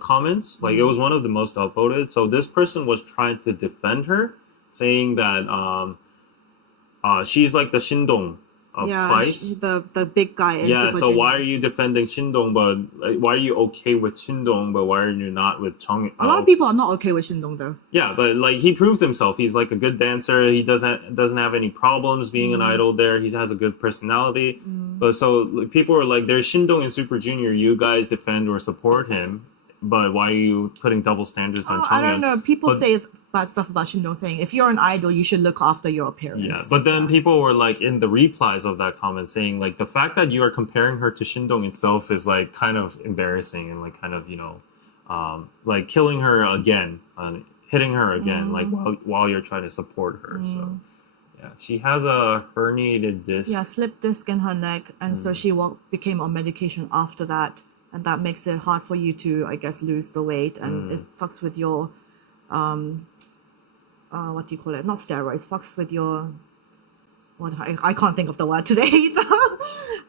comments, like it was one of the most upvoted. So this person was trying to defend her, saying that she's like the Shindong of Twice. The big guy in Super so Junior. why are you defending Shindong, but like, why are you okay with Shindong, but why are you not with Chong? A lot of people are not okay with Shindong though. Yeah, but like he proved himself. He's like a good dancer. He doesn't have any problems being an idol there. He has a good personality. But so like, people are like, there's Shindong in Super Junior. You guys defend or support him. But why are you putting double standards on Chongyeon? I don't know. People say bad stuff about Shindong, saying if you're an idol, you should look after your appearance. Yeah, but then people were like in the replies of that comment saying like the fact that you are comparing her to Shindong itself is like kind of embarrassing and like kind of like killing her again, hitting her again, like while you're trying to support her. So yeah, she has a herniated disc. Yeah, slip disc in her neck, and so she became on medication after that. And that makes it hard for you to, I guess, lose the weight, and it fucks with your, what do you call it? Not steroids. Fucks with your, I can't think of the word today either.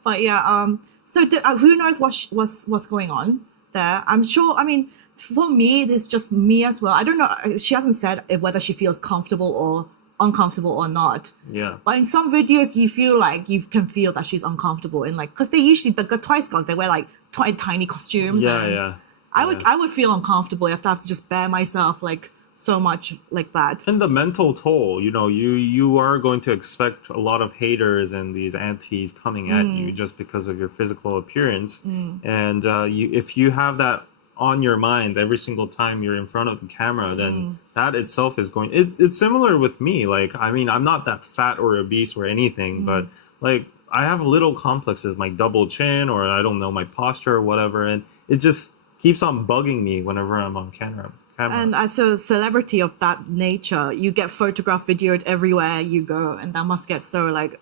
But yeah, so who knows what's going on there? I'm sure. I mean, for me, it's just me as well. I don't know. She hasn't said whether she feels comfortable or uncomfortable or not. Yeah. But in some videos, you feel like you can feel that she's uncomfortable in like, because they usually the Twice girls, they wear like tiny costumes. I would feel uncomfortable if I have to just bear myself like so much like that. And the mental toll, you are going to expect a lot of haters and these aunties coming at you just because of your physical appearance. And if you have that on your mind every single time you're in front of the camera, then that itself is going. It's similar with me. Like, I mean, I'm not that fat or obese or anything, but like I have little complexes, my double chin, or I don't know, my posture or whatever, and it just keeps on bugging me whenever I'm on camera. And as a celebrity of that nature, you get photographed, videoed everywhere you go, and that must get so like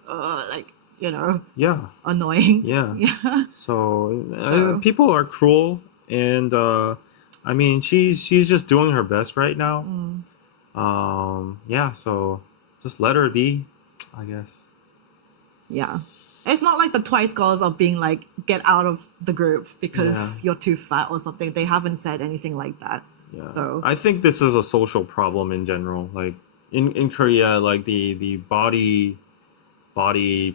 Yeah. annoying. Yeah. Yeah. So people are cruel, and I mean, she's just doing her best right now. Yeah. So just let her be, I guess. Yeah. It's not like the Twice girls are being like, get out of the group because you're too fat or something. They haven't said anything like that. Yeah. So I think this is a social problem in general. Like in Korea, like the body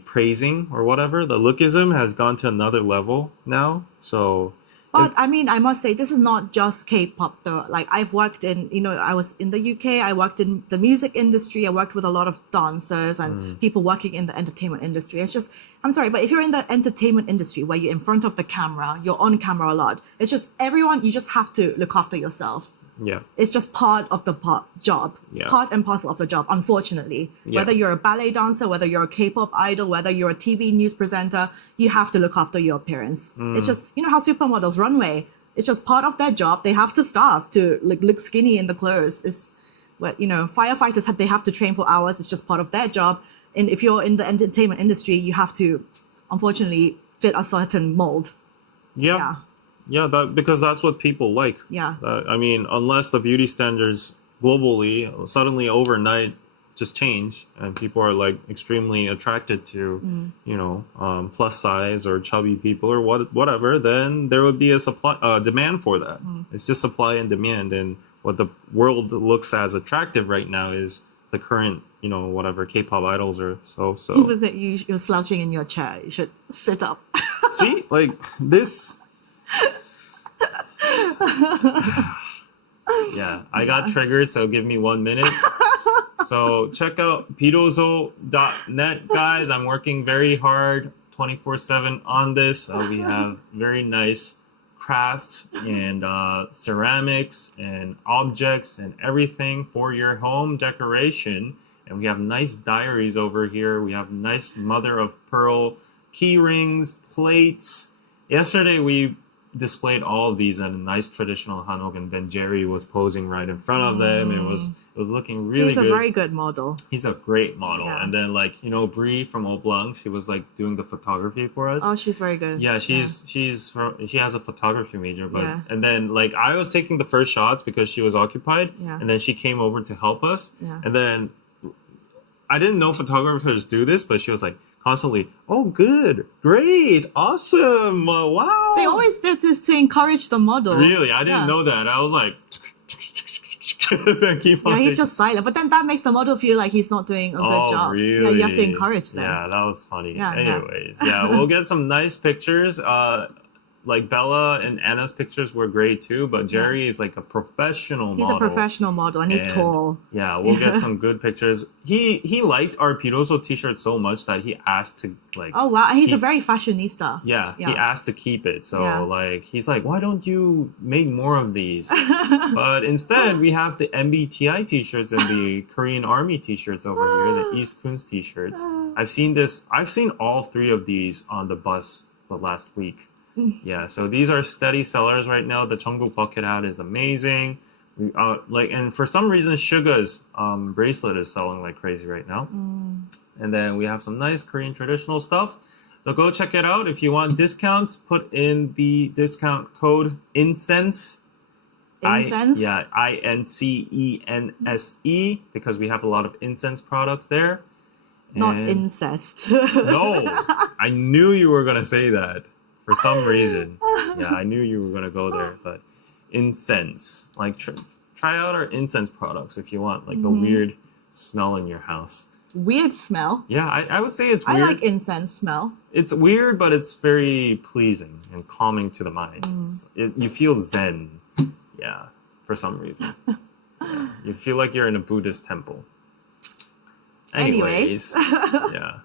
praising or whatever, the lookism has gone to another level now. So but I mean, I must say, this is not just K-pop though. Like I've worked in, I was in the UK, I worked in the music industry, I worked with a lot of dancers and people working in the entertainment industry. It's just, I'm sorry, but if you're in the entertainment industry where you're in front of the camera, you're on camera a lot, it's just everyone, you just have to look after yourself. yeah. It's just part of the job, Yeah. part and parcel of the job, unfortunately. Yeah. Whether you're a ballet dancer, whether you're a K-pop idol, whether you're a TV news presenter, you have to look after your appearance. It's just, how supermodels runway, it's just part of their job. They have to starve to look skinny in the clothes. It's what, firefighters, they have to train for hours. It's just part of their job. And if you're in the entertainment industry, you have to, unfortunately, fit a certain mold. Yeah. Yeah. Yeah, because that's what people like. Yeah. I mean, unless the beauty standards globally suddenly overnight just change and people are like extremely attracted to, plus size or chubby people or whatever, then there would be a demand for that. It's just supply and demand, and what the world looks as attractive right now is the current, whatever K-pop idols or so. People say you're slouching in your chair. You should sit up. See, like this. Yeah, I got triggered, so give me 1 minute. So check out pidozo.net, guys. I'm working very hard 24/7 on this. We have very nice crafts and ceramics and objects and everything for your home decoration. And we have nice diaries over here. We have nice mother of pearl key rings, plates. Yesterday we displayed all of these in a nice traditional hanok, and then Jerry was posing right in front of them. It was looking really good. He's a very good model. He's a great model. Yeah. And then Bree from Oblong, she was like doing the photography for us. Oh, she's very good. Yeah, she has a photography major, but Yeah. and then I was taking the first shots because she was occupied, Yeah. and then she came over to help us. Yeah. And then I didn't know photographers do this, but she was like constantly, "Oh, good, great, awesome, wow." They always did this to encourage the model. Really, I didn't know that. I was like, then keep on. Yeah, he's just silent. But then that makes the model feel like he's not doing a good job. Really? Yeah, you have to encourage them. Yeah, that was funny. Yeah, Anyways, we'll get some nice pictures. Like Bella and Anna's pictures were great too, but Jerry is like a professional model. He's a professional model, and he's tall. Yeah, we'll get some good pictures. He liked our Piroso t-shirt so much that he asked to Oh wow, and he's a very fashionista. Yeah, he asked to keep it. So he's like, why don't you make more of these? But instead, we have the MBTI t-shirts and the Korean Army t-shirts over here, the East Kun's t-shirts. I've seen all three of these on the bus the last week. Yeah, so these are steady sellers right now. The Cheongguk bucket hat is amazing. And for some reason, Suga's bracelet is selling like crazy right now. And then we have some nice Korean traditional stuff. So go check it out. If you want discounts, put in the discount code INCENSE. Incense? INCENSE, because we have a lot of incense products there. Not incest. No, I knew you were going to say that. For some reason. Yeah, I knew you were going to go there. But incense. Like, try out our incense products if you want, like, a weird smell in your house. Weird smell? Yeah, I would say it's weird. I like incense smell. It's weird, but it's very pleasing and calming to the mind. You feel zen. Yeah, for some reason. Yeah, you feel like you're in a Buddhist temple. Anyways. Yeah.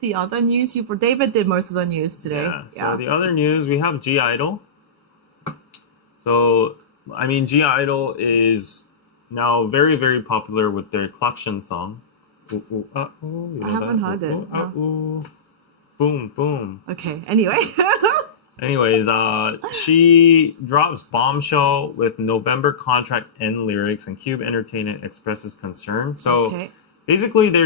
The other news, David did most of the news today. Yeah. So the other news, we have I-DLE. So, I mean, G-Idol is now very, very popular with their Klakshan song. Ooh, ooh, ooh, you know I haven't that? heard Ooh, it. ooh, No. ooh. Boom, boom. Okay. Anyway. Anyways, she drops bombshell with November contract end lyrics, and Cube Entertainment expresses concern. So Okay. basically, they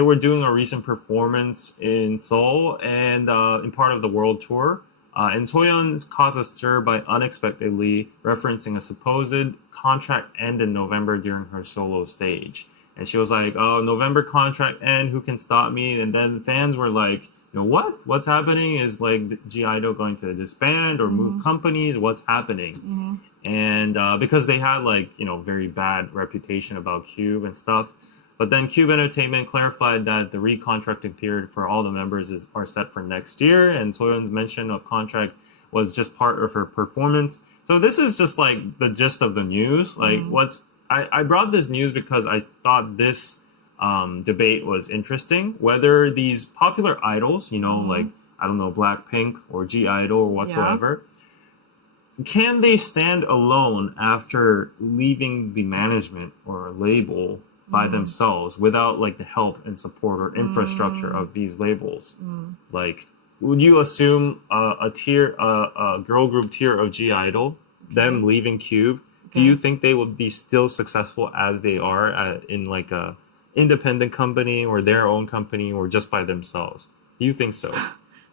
were doing a recent performance in Seoul and in part of the world tour. And Soyeon caused a stir by unexpectedly referencing a supposed contract end in November during her solo stage. And she was like, "Oh, November contract end, who can stop me?" And then fans were like, "You know what? What's happening? Is like G-Idol going to disband or move companies? What's happening?" And because they had like very bad reputation about Cube and stuff. But then Cube Entertainment clarified that the recontracting period for all the members are set for next year, and Soyeon's mention of contract was just part of her performance. So this is just like the gist of the news. Like I brought this news because I thought this debate was interesting. Whether these popular idols, like I don't know, Blackpink or G-Idol or whatsoever, can they stand alone after leaving the management or label by themselves without like the help and support or infrastructure of these labels? Like, would you assume a girl group tier of G-Idol, them leaving Cube? Do you think they would be still successful as they are in like a independent company or their own company or just by themselves? Do you think so?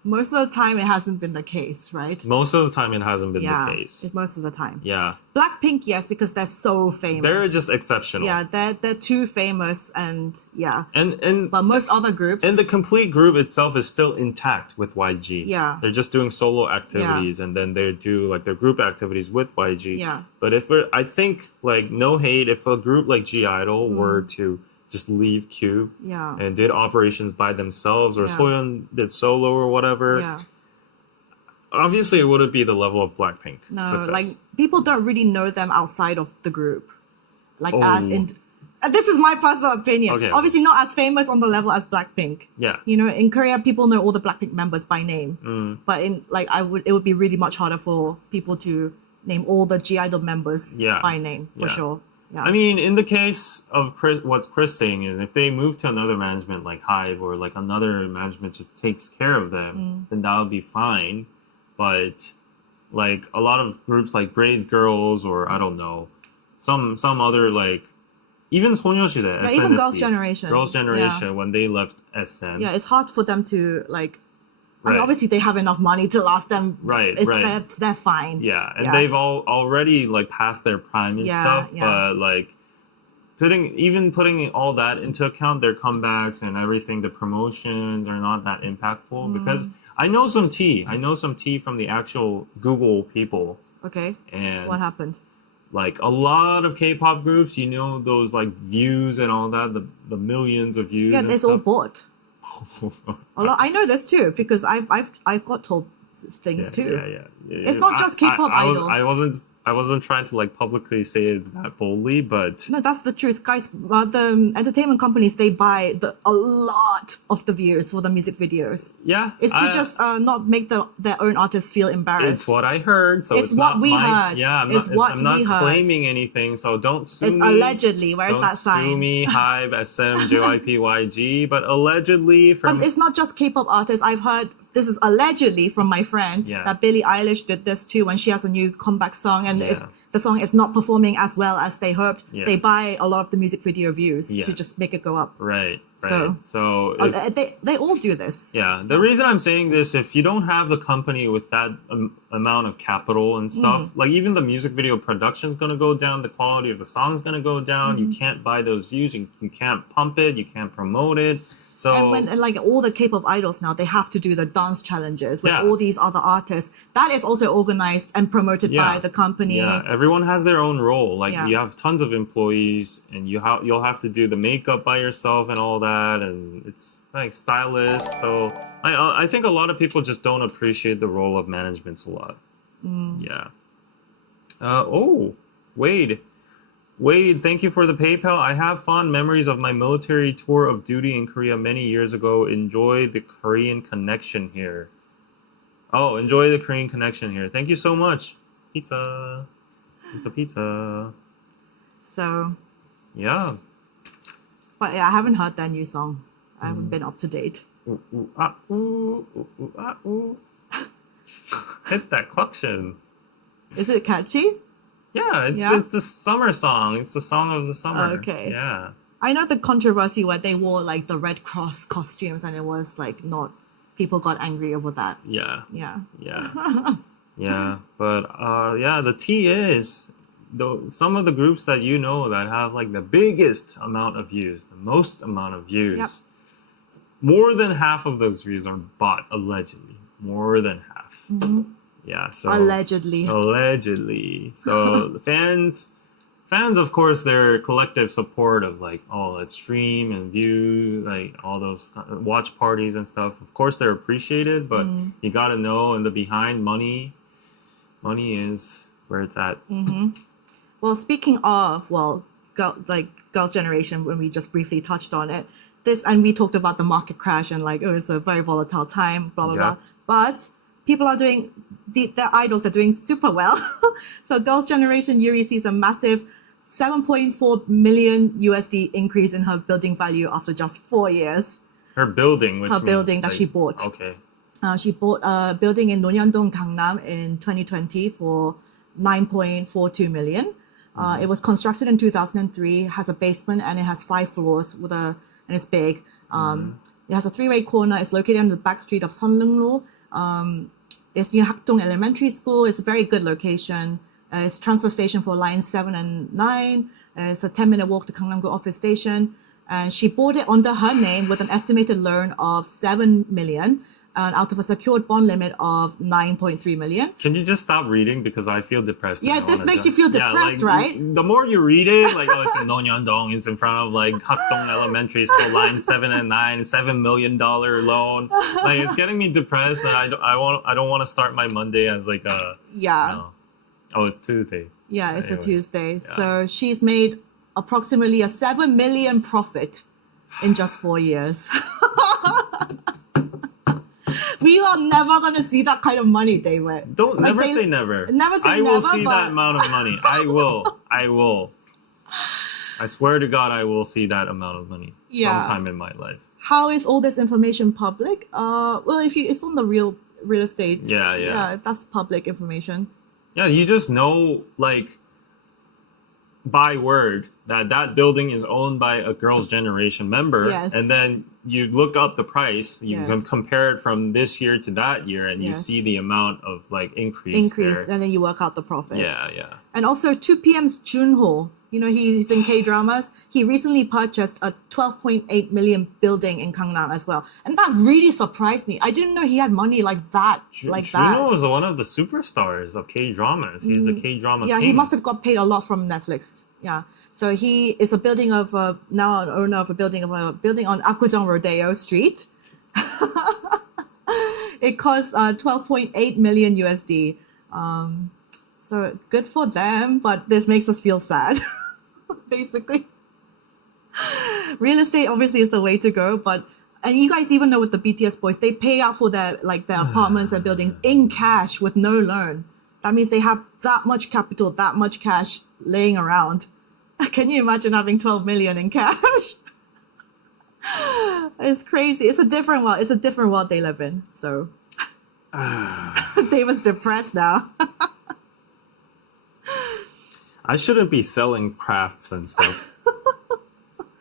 Most of the time, it hasn't been the case, right? Most of the time, it hasn't been the case. It's most of the time. Yeah. Blackpink, yes, because they're so famous. They're just exceptional. Yeah, they're too famous, and yeah. And but most other groups, and the complete group itself is still intact with YG. Yeah. They're just doing solo activities, and then they do like their group activities with YG. Yeah. But I think like no hate, if a group like G-Idol were to just leave Cube and did operations by themselves, or Soyeon did solo or whatever, obviously it wouldn't be the level of Blackpink success. Like people don't really know them outside of the group, like as in. This is my personal opinion. Okay. Obviously, not as famous on the level as Blackpink. Yeah. In Korea, people know all the Blackpink members by name, but in like it would be really much harder for people to name all the G-Idol members by name for sure. Yeah. I mean, in the case of what's Chris saying is if they move to another management like Hive or like another management just takes care of them, then that would be fine. But like a lot of groups like Brave Girls or I don't know, some other like even 소녀시대, SNSD, even Girls' Generation. Girls' Generation when they left SM. Yeah, it's hard for them to like. I mean, obviously they have enough money to last them. Right. They're fine. Yeah, and they've already like passed their prime and stuff. Yeah. But like putting all that into account, their comebacks and everything, the promotions are not that impactful because I know some tea. I know some tea from the actual Google people. Okay. And what happened? Like a lot of K-pop groups, those like views and all that, the millions of views. Yeah, and it's all bought. I know this too because I've got told things too. Yeah. It's not just K-pop idol. I wasn't trying to like publicly say it that boldly, but no, that's the truth, guys. The entertainment companies, they buy a lot of the views for the music videos. Yeah, it's to just not make their own artists feel embarrassed. It's what I heard, so it's what not we heard. Yeah, I'm not claiming anything, so don't sue me. It's allegedly. Where's that sign? Don't sue me, Hive, SM, JYP, YG, but allegedly from. But it's not just K-pop artists. I've heard this is allegedly from my friend that Billie Eilish did this too when she has a new comeback song. And if the song is not performing as well as they hoped, they buy a lot of the music video views to just make it go up. Right. So they all do this. Yeah. The reason I'm saying this, if you don't have the company with that amount of capital and stuff, like even the music video production is going to go down, the quality of the song is going to go down. You can't buy those views. You can't pump it. You can't promote it. So, and like all the K-pop idols now, they have to do the dance challenges with all these other artists. That is also organized and promoted by the company. Yeah, everyone has their own role. Like you have tons of employees, and you'll have to do the makeup by yourself and all that, and it's like stylists. So I think a lot of people just don't appreciate the role of managements a lot. Yeah. Wade, thank you for the PayPal. I have fond memories of my military tour of duty in Korea many years ago. Enjoy the Korean connection here. Oh, enjoy the Korean connection here. Thank you so much. Pizza. Pizza. So, Yeah. but yeah, I haven't heard that new song. I haven't been up to date. Ooh, ooh, ah, ooh, ooh, ooh, ah, ooh. Hit that cluction. Is it catchy? Yeah, it's a summer song. It's the song of the summer. Okay. Yeah. I know the controversy where they wore like the Red Cross costumes and it was like not, people got angry over that. Yeah. Yeah. Yeah. Yeah. But yeah, the T is some of the groups that you know that have like the biggest amount of views, the most amount of views. Yep. More than half of those views are bought, allegedly. More than half. Yeah, so Allegedly. So the fans, of course, their collective support of like, oh, let's stream and view, like all those watch parties and stuff. Of course, they're appreciated, but you gotta know in the behind, money is where it's at. Well, speaking of, Girls' Generation, when we just briefly touched on it, and we talked about the market crash and like, it's a very volatile time, blah, blah, blah. But people are doing, their idols, they're doing super well. So Girls' Generation, Yuri sees a massive 7.4 million USD increase in her building value after just 4 years. Her building, that she bought. Okay. She bought a building in Nonhyandong, Gangnam in 2020 for 9.42 million. It was constructed in 2003, has a basement, and it has 5 floors and it's big. It has a 3-way corner. It's located on the back street of Sonlunglo. It's near Hakdong Elementary School. It's a very good location. It's a transfer station for lines 7 and 9. It's a 10-minute walk to Gangnam-gu office station. And she bought it under her name with an estimated loan of 7 million. Out of a secured bond limit of 9.3 million. Can you just stop reading because I feel depressed? Yeah, this makes you feel depressed, right? The more you read it, like, oh, it's in Nonhyandong, it's in front of like Hakdong Elementary School, line 7 and 9, $7 million loan. Like, it's getting me depressed, and I don't want to start my Monday as like a oh, it's Tuesday. Yeah, it's anyway. a Tuesday. Yeah. So she's made approximately a 7 million profit in just 4 years. We are never going to see that kind of money, David. Never say never. Never say I never. will see that amount of money. I will. I swear to God, I will see that amount of money sometime in my life. How is all this information public? Well, it's on the real estate. Yeah, that's public information. Yeah, you just know, like, by word that building is owned by a Girls' Generation member. Yes. And then you look up the price, you can compare it from this year to that year, and you see the amount of like increase there. And then you work out the profit. Yeah. And also 2PM's Junho, he's in K-dramas. He recently purchased a 12.8 million building in Gangnam as well. And that really surprised me. I didn't know he had money like that. Juno is one of the superstars of K-dramas. He's the K-drama king. He must have got paid a lot from Netflix. Yeah. So he is a building of now an owner of a building on Apgujeong Rodeo Street. It costs 12.8 million USD. So good for them, but this makes us feel sad. Basically, real estate obviously is the way to go. And you guys even know with the BTS boys, they pay out for their apartments and buildings in cash with no loan. That means they have that much capital, that much cash laying around. Can you imagine having 12 million in cash? It's crazy. It's a different world. It's a different world they live in. So David's depressed now. I shouldn't be selling crafts and stuff.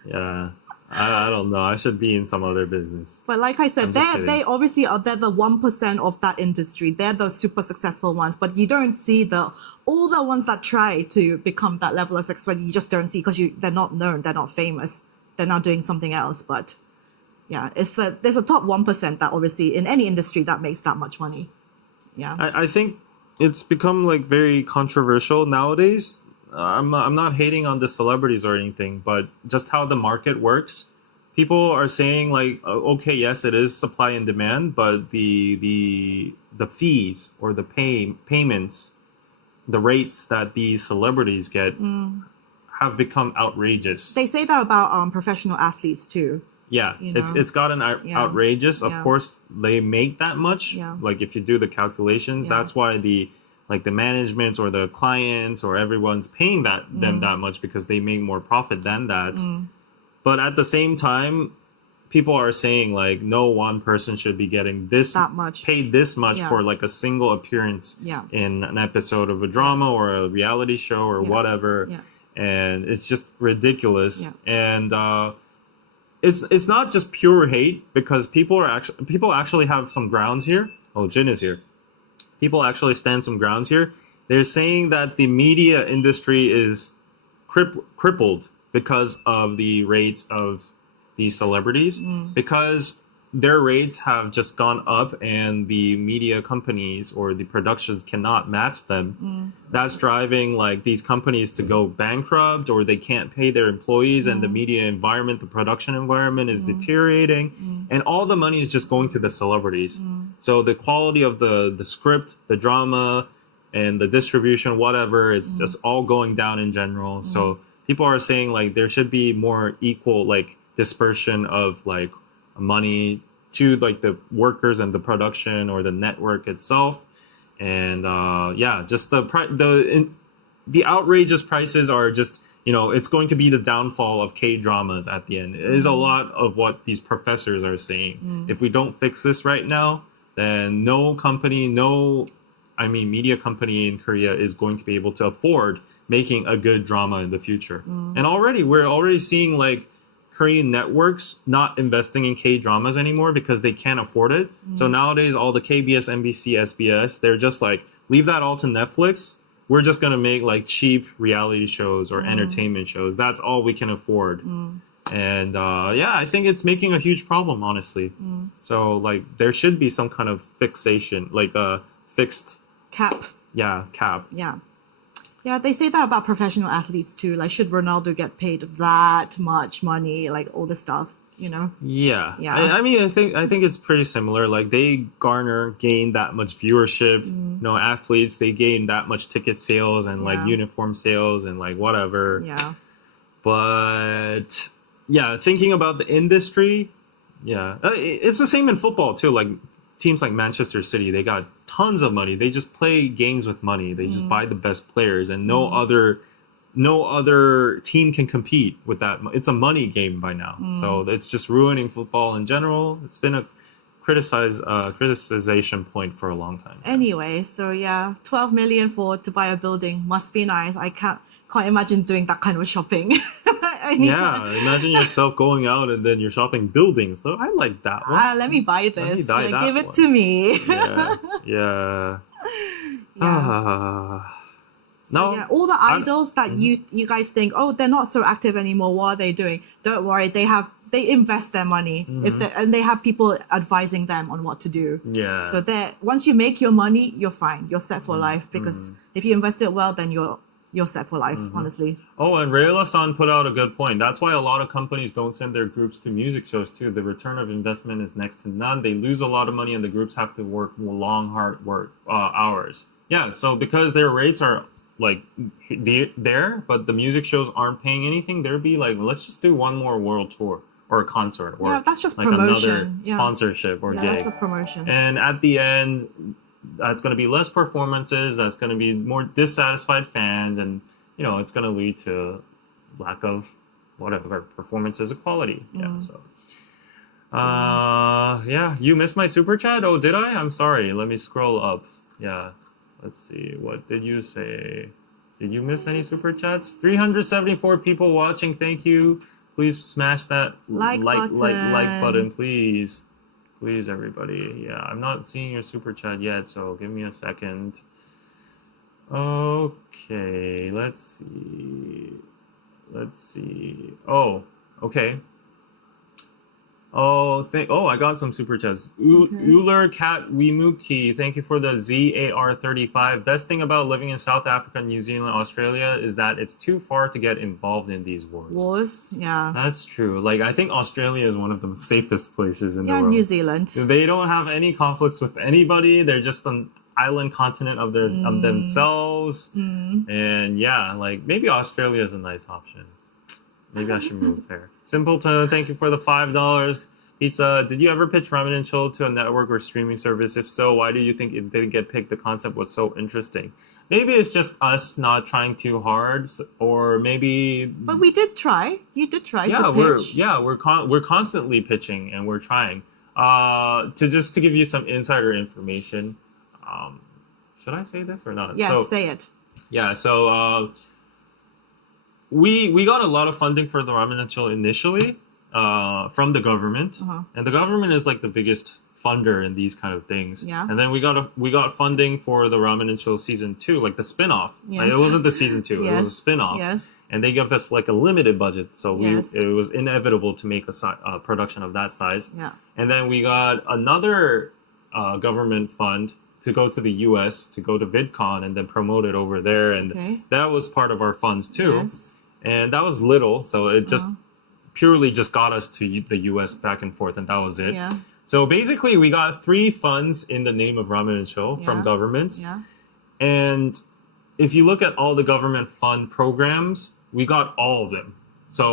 Yeah. I don't know. I should be in some other business. But like I said, they obviously they're the 1% of that industry. They're the super successful ones. But you don't see all the ones that try to become that level of success. You just don't see because they're not known. They're not famous. They're not doing something else. But yeah, there's a top 1% that obviously in any industry that makes that much money. Yeah. I think it's become like very controversial nowadays. I'm not hating on the celebrities or anything, but just how the market works. People are saying like, okay, yes, it is supply and demand, but the fees or the payments, the rates that these celebrities get have become outrageous. They say that about professional athletes too. Yeah, it's gotten outrageous. Of course, they make that much. Yeah. Like if you do the calculations, that's why the like the managements or the clients or everyone's paying them that much because they make more profit than that. But at the same time, people are saying like no one person should be getting that much paid this much for like a single appearance in an episode of a drama or a reality show or whatever. And it's just ridiculous. And it's not just pure hate, because people actually have some grounds here. Oh, Jin is here. People actually stand some grounds here. They're saying that the media industry is crippled because of the rates of these celebrities, because their rates have just gone up and the media companies or the productions cannot match them. That's driving like these companies to go bankrupt, or they can't pay their employees, and the media environment, the production environment is deteriorating, and all the money is just going to the celebrities. So the quality of the script, the drama, and the distribution, whatever, it's just all going down in general. So people are saying like there should be more equal like dispersion of like money to like the workers and the production or the network itself. And just the outrageous prices are just, it's going to be the downfall of K-dramas at the end. It is a lot of what these professors are saying. If we don't fix this right now, then no media company in Korea is going to be able to afford making a good drama in the future. And we're already seeing like Korean networks not investing in K-dramas anymore because they can't afford it. So nowadays, all the KBS, NBC, SBS, they're just like, leave that all to Netflix. We're just going to make like cheap reality shows or entertainment shows. That's all we can afford. And I think it's making a huge problem, honestly. So like there should be some kind of fixation, like a fixed cap. Cap. Yeah, they say that about professional athletes too. Like, should Ronaldo get paid that much money? Like all this stuff, Yeah. I think it's pretty similar. Like they gain that much viewership. Athletes, they gain that much ticket sales and like uniform sales and like whatever. Yeah. But thinking about the industry, it's the same in football too. Like teams like Manchester City, they got tons of money. They just play games with money. They just buy the best players, and no other team can compete with that. It's a money game by now. So it's just ruining football in general. It's been a criticization point for a long time. Anyway, so 12 million to buy a building must be nice. I can't imagine doing that kind of shopping. Imagine yourself going out and then you're shopping buildings. So I like that one. Let me buy this. Give it to me. All the idols that you guys think, they're not so active anymore. What are they doing? Don't worry, they invest their money and they have people advising them on what to do. So once you make your money, you're fine. You're set for life, because if you invest it well, then you're set for life, honestly. Oh, and Rayla-san put out a good point. That's why a lot of companies don't send their groups to music shows too. The return of investment is next to none. They lose a lot of money, and the groups have to work more long, hard work hours. So because their rates are like there, but the music shows aren't paying anything, they'd be like, let's just do one more world tour or a concert, or that's just like promotion. Another sponsorship or gig. That's a promotion. And at the end, that's going to be less performances. That's going to be more dissatisfied fans, and it's going to lead to lack of whatever performances of quality. You missed my super chat. Oh, did I? I'm sorry. Let me scroll up. Let's see. What did you say? Did you miss any super chats? 374 people watching. Thank you. Please smash that like button, please. Please, everybody. I'm not seeing your super chat yet, so give me a second. Okay, let's see. Oh, okay. I got some super chats. Uller Cat Wimuki, thank you for the ZAR35. Best thing about living in South Africa, New Zealand, Australia is that it's too far to get involved in these wars. That's true. Like, I think Australia is one of the safest places in the world. New Zealand. They don't have any conflicts with anybody. They're just an island continent of themselves. And like maybe Australia is a nice option. Maybe I should move there. Simpleton, thank you for the $5. Pizza, did you ever pitch Ramen and Chill to a network or streaming service? If so, why do you think it didn't get picked? The concept was so interesting. Maybe it's just us not trying too hard, or maybe. But we did try. You did try Yeah, to pitch. we're constantly pitching and we're trying. To give you some insider information. Should I say this or not? Yes, So, say it. yeah, so we got a lot of funding for the Ramen and Chill initially from the government, and the government is like the biggest funder in these kind of things. Yeah. And then we got funding for the Ramen and Chill season 2, like the spin-off. Like, Yes. it wasn't the season 2, it was a spin-off. Yes. And they gave us like a limited budget, so Yes. it was inevitable to make a production of that size. Yeah. And then we got another government fund to go to the US, to go to VidCon and then promote it over there. And Okay. that was part of our funds too. Yes. And that was little, so it just purely just got us to the US back and forth, and that was it. Yeah. So basically, we got 3 funds in the name of Ramen and Chill from Yeah. government. Yeah. And if you look at all the government fund programs, we got all of them. So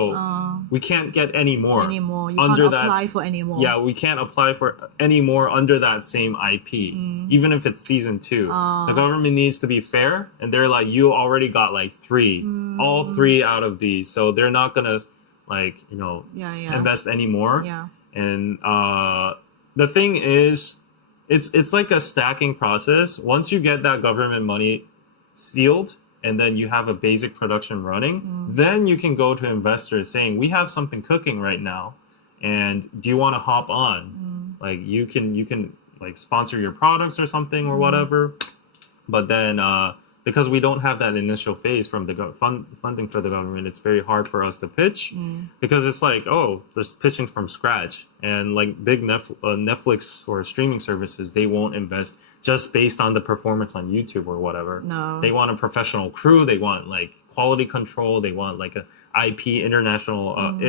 we can't get any more. Anymore. You under can't that. apply for any more. Yeah, we can't apply for any more under that same IP, even if it's season 2. The government needs to be fair, and they're like, you already got like 3, all 3 out of these, so they're not gonna like Yeah. invest any more. Yeah. And the thing is, it's like a stacking process. Once you get that government money sealed, and then you have a basic production running, then you can go to investors saying, we have something cooking right now, and do you want to hop on? Like you can like sponsor your products or something or whatever. But then because we don't have that initial phase from the funding for the government, it's very hard for us to pitch, because it's like, oh, just pitching from scratch. And like big Netflix or streaming services, they won't invest just based on the performance on YouTube or whatever. No. They want a professional crew. They want like quality control. They want like a IP, international, what do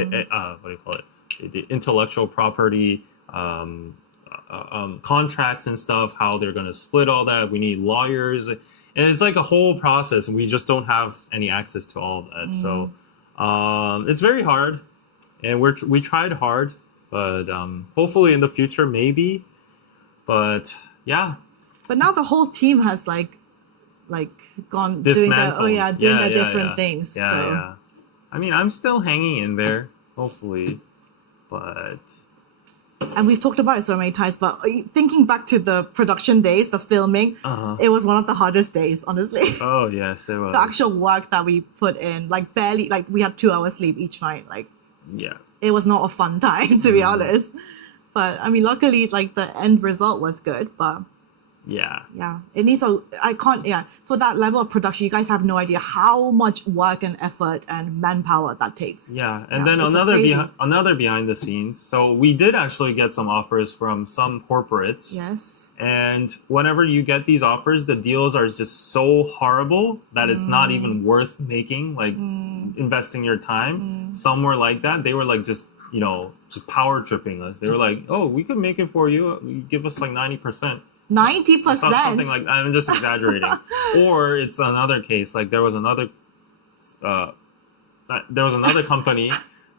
you call it? The intellectual property, contracts and stuff, how they're going to split all that. We need lawyers. And it's like a whole process, and we just don't have any access to all of that. So it's very hard, and we tried hard, but hopefully in the future, maybe. But yeah. But now the whole team has like gone doing Dismantled. their different things. Yeah, so. yeah. I mean, I'm still hanging in there, hopefully, but And we've talked about it so many times, but thinking back to the production days, the filming, it was one of the hardest days, honestly. oh yes, it was. The actual work that we put in, like barely, like we had 2 hours sleep each night. Like Yeah. it was not a fun time, to be honest. But I mean, luckily, like the end result was good. But Yeah. yeah, it needs for that level of production, you guys have no idea how much work and effort and manpower that takes. Yeah, and then another behind the scenes. So we did actually get some offers from some corporates. Yes. And whenever you get these offers, the deals are just so horrible that it's not even worth making, like investing your time. Some were like that. They were like just power tripping us. They were like, oh, we could make it for you. You give us like 90%. 90%. Something like that. I'm just exaggerating. Or it's another case, like there was another company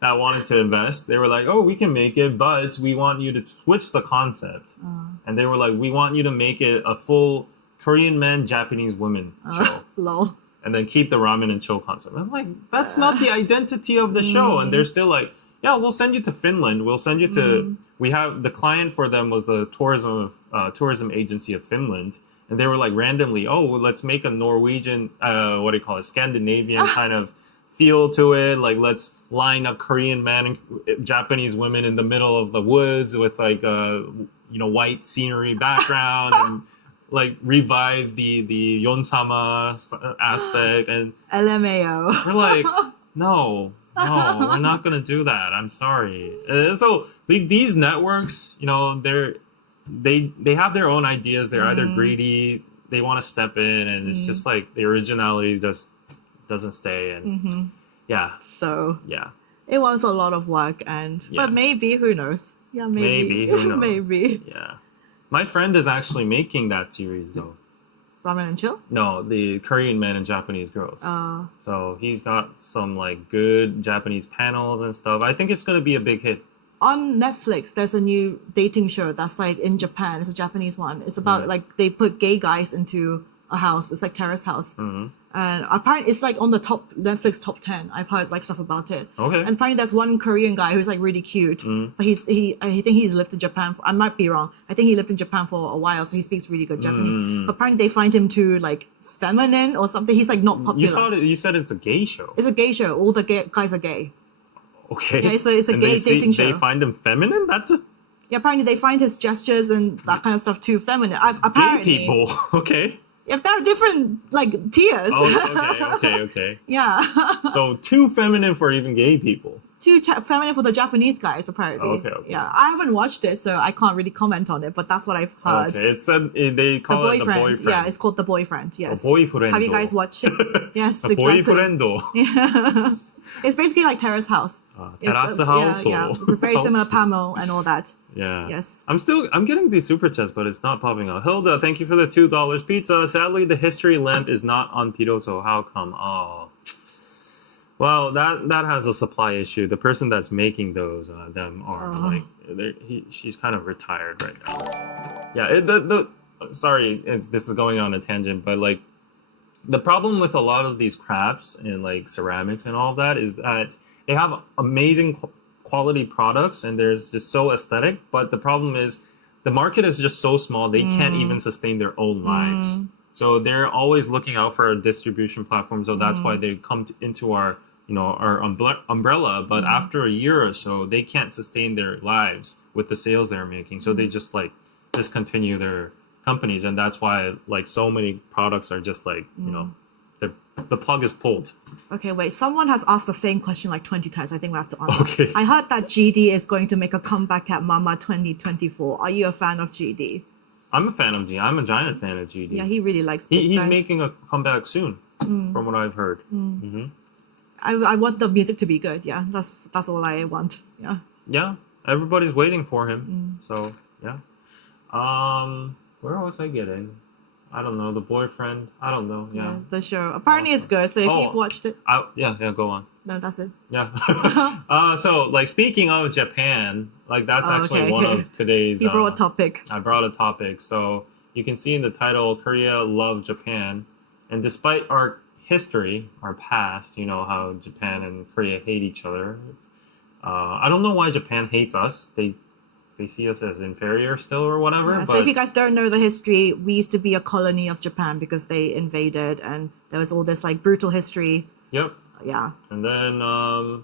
that wanted to invest. They were like, oh, we can make it, but we want you to switch the concept. And they were like, we want you to make it a full Korean men, Japanese women show. Lol. And then keep the ramen and chill concept. I'm like, that's not the identity of the show. And they're still like, yeah, we'll send you to Finland. We'll send you to. We have the client for them was the tourism agency of Finland, and they were like randomly, oh, let's make a Norwegian, Scandinavian kind of feel to it. Like let's line up Korean men and Japanese women in the middle of the woods with like white scenery background and like revive the Yonsama aspect. And LMAO. we're like, no, we're not gonna do that. I'm sorry. So these networks, they have their own ideas. They're either greedy, they want to step in, and it's just like the originality doesn't stay. And yeah, So yeah, it was a lot of work, but maybe, who knows? Yeah, maybe. who knows? Maybe. Yeah. My friend is actually making that series though. Ramen and chill? No, the Korean men and Japanese girls. So he's got some like good Japanese panels and stuff. I think it's gonna be a big hit. on Netflix, there's a new dating show that's like in Japan. It's a Japanese one. It's about like they put gay guys into a house. It's like terrace house. And apparently it's like on the Netflix top 10. I've heard like stuff about it. Okay. And apparently there's one Korean guy who's like really cute. But I think he's lived in Japan I might be wrong. I think he lived in Japan for a while, so he speaks really good Japanese. But apparently they find him too like feminine or something. He's like not popular. You said it's a gay show. It's a gay show. All the guys are gay. Okay. Yeah, it's a gay dating show. They find him feminine? That just... Yeah, apparently they find his gestures and that kind of stuff too feminine. Apparently. Gay people. Okay. Yeah, there are different like tiers. Oh, okay. Yeah. So too feminine for even gay people. Too feminine for the Japanese guys, apparently. Okay. Yeah, I haven't watched it, so I can't really comment on it, but that's what I've heard. Okay, it said they call it the boyfriend. Yeah, it's called The Boyfriend, yes. Boyfriend. Have you guys watched it? Yes, The exactly. boyfriend. Yeah. It's basically like Terrace House. Terrace House. Yeah. It's very similar Pamel and all that. Yeah. Yes. I'm getting these super chats, but it's not popping up. Hilda, thank you for the $2 pizza. Sadly, the history lamp is not on Pidoso. How come? Oh. Well, that has a supply issue. The person that's making those, them are she's kind of retired right now. Yeah. Sorry, this is going on a tangent, but like the problem with a lot of these crafts and like ceramics and all of that is that they have amazing quality products and they're just so aesthetic, but the problem is the market is just so small they can't even sustain their own lives. So they're always looking out for a distribution platform, so that's why they come into our umbrella, but after a year or so they can't sustain their lives with the sales they're making, so they just like discontinue their companies, and that's why like so many products are just like the plug is pulled. Okay, wait. Someone has asked the same question like 20 times. I think we have to answer. Okay. I heard that GD is going to make a comeback at Mama 2024. Are you a fan of GD? I'm a fan of GD. I'm a giant fan of GD. Yeah, he really likes. He's making a comeback soon, from what I've heard. I want the music to be good. Yeah, that's all I want. Yeah. Yeah, everybody's waiting for him. So yeah. Where was I getting? I don't know. The boyfriend. I don't know. Yeah. The show. Apparently it's good. So if you've watched it. Yeah. Go on. No, that's it. Yeah. So like speaking of Japan, like that's actually one of today's. You brought a topic. I brought a topic. So you can see in the title, Korea Love Japan, and despite our history, our past, you know how Japan and Korea hate each other. I don't know why Japan hates us. They see us as inferior still or whatever. Yeah, so if you guys don't know the history, we used to be a colony of Japan because they invaded and there was all this like brutal history. Yep. Yeah. And then, I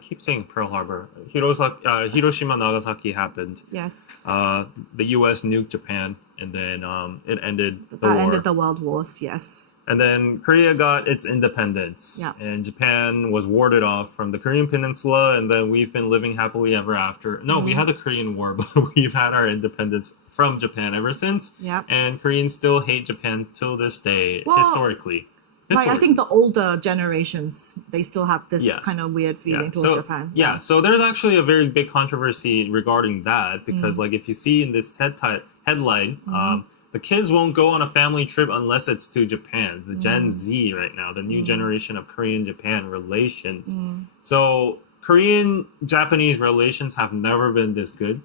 keep saying Pearl Harbor. Hiroshima, Nagasaki happened. Yes. The U.S. nuked Japan, and then it ended the war. That ended the world wars, yes. And then Korea got its independence. Yeah. And Japan was warded off from the Korean Peninsula, and then we've been living happily ever after. No, we had the Korean War, but we've had our independence from Japan ever since. Yeah. And Koreans still hate Japan till this day, historically. Like, I think the older generations, they still have this kind of weird feeling towards Japan. Yeah, so there's actually a very big controversy regarding that because, like, if you see in this headline, the kids won't go on a family trip unless it's to Japan. The Gen Z right now, the new generation of Korean-Japan relations. So Korean-Japanese relations have never been this good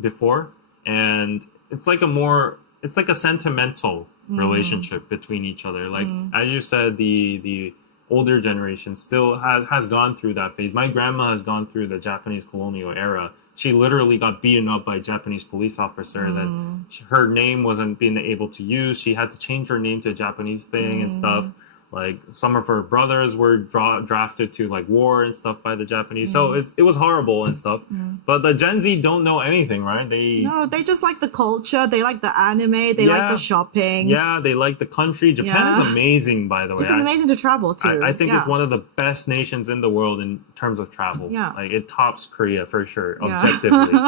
before. And it's like a sentimental relationship between each other. Like, as you said, the older generation still has gone through that phase. My grandma has gone through the Japanese colonial era. She literally got beaten up by Japanese police officers and her name wasn't being able to use. She had to change her name to a Japanese thing and stuff. Like, some of her brothers were drafted to like war and stuff by the Japanese. So it was horrible and stuff. But the Gen Z don't know anything, right? They just like the culture. They like the anime. They like the shopping. Yeah, they like the country. Japan is amazing, by the way. It's amazing to travel to. I think it's one of the best nations in the world in terms of travel. Yeah. Like, it tops Korea for sure, objectively.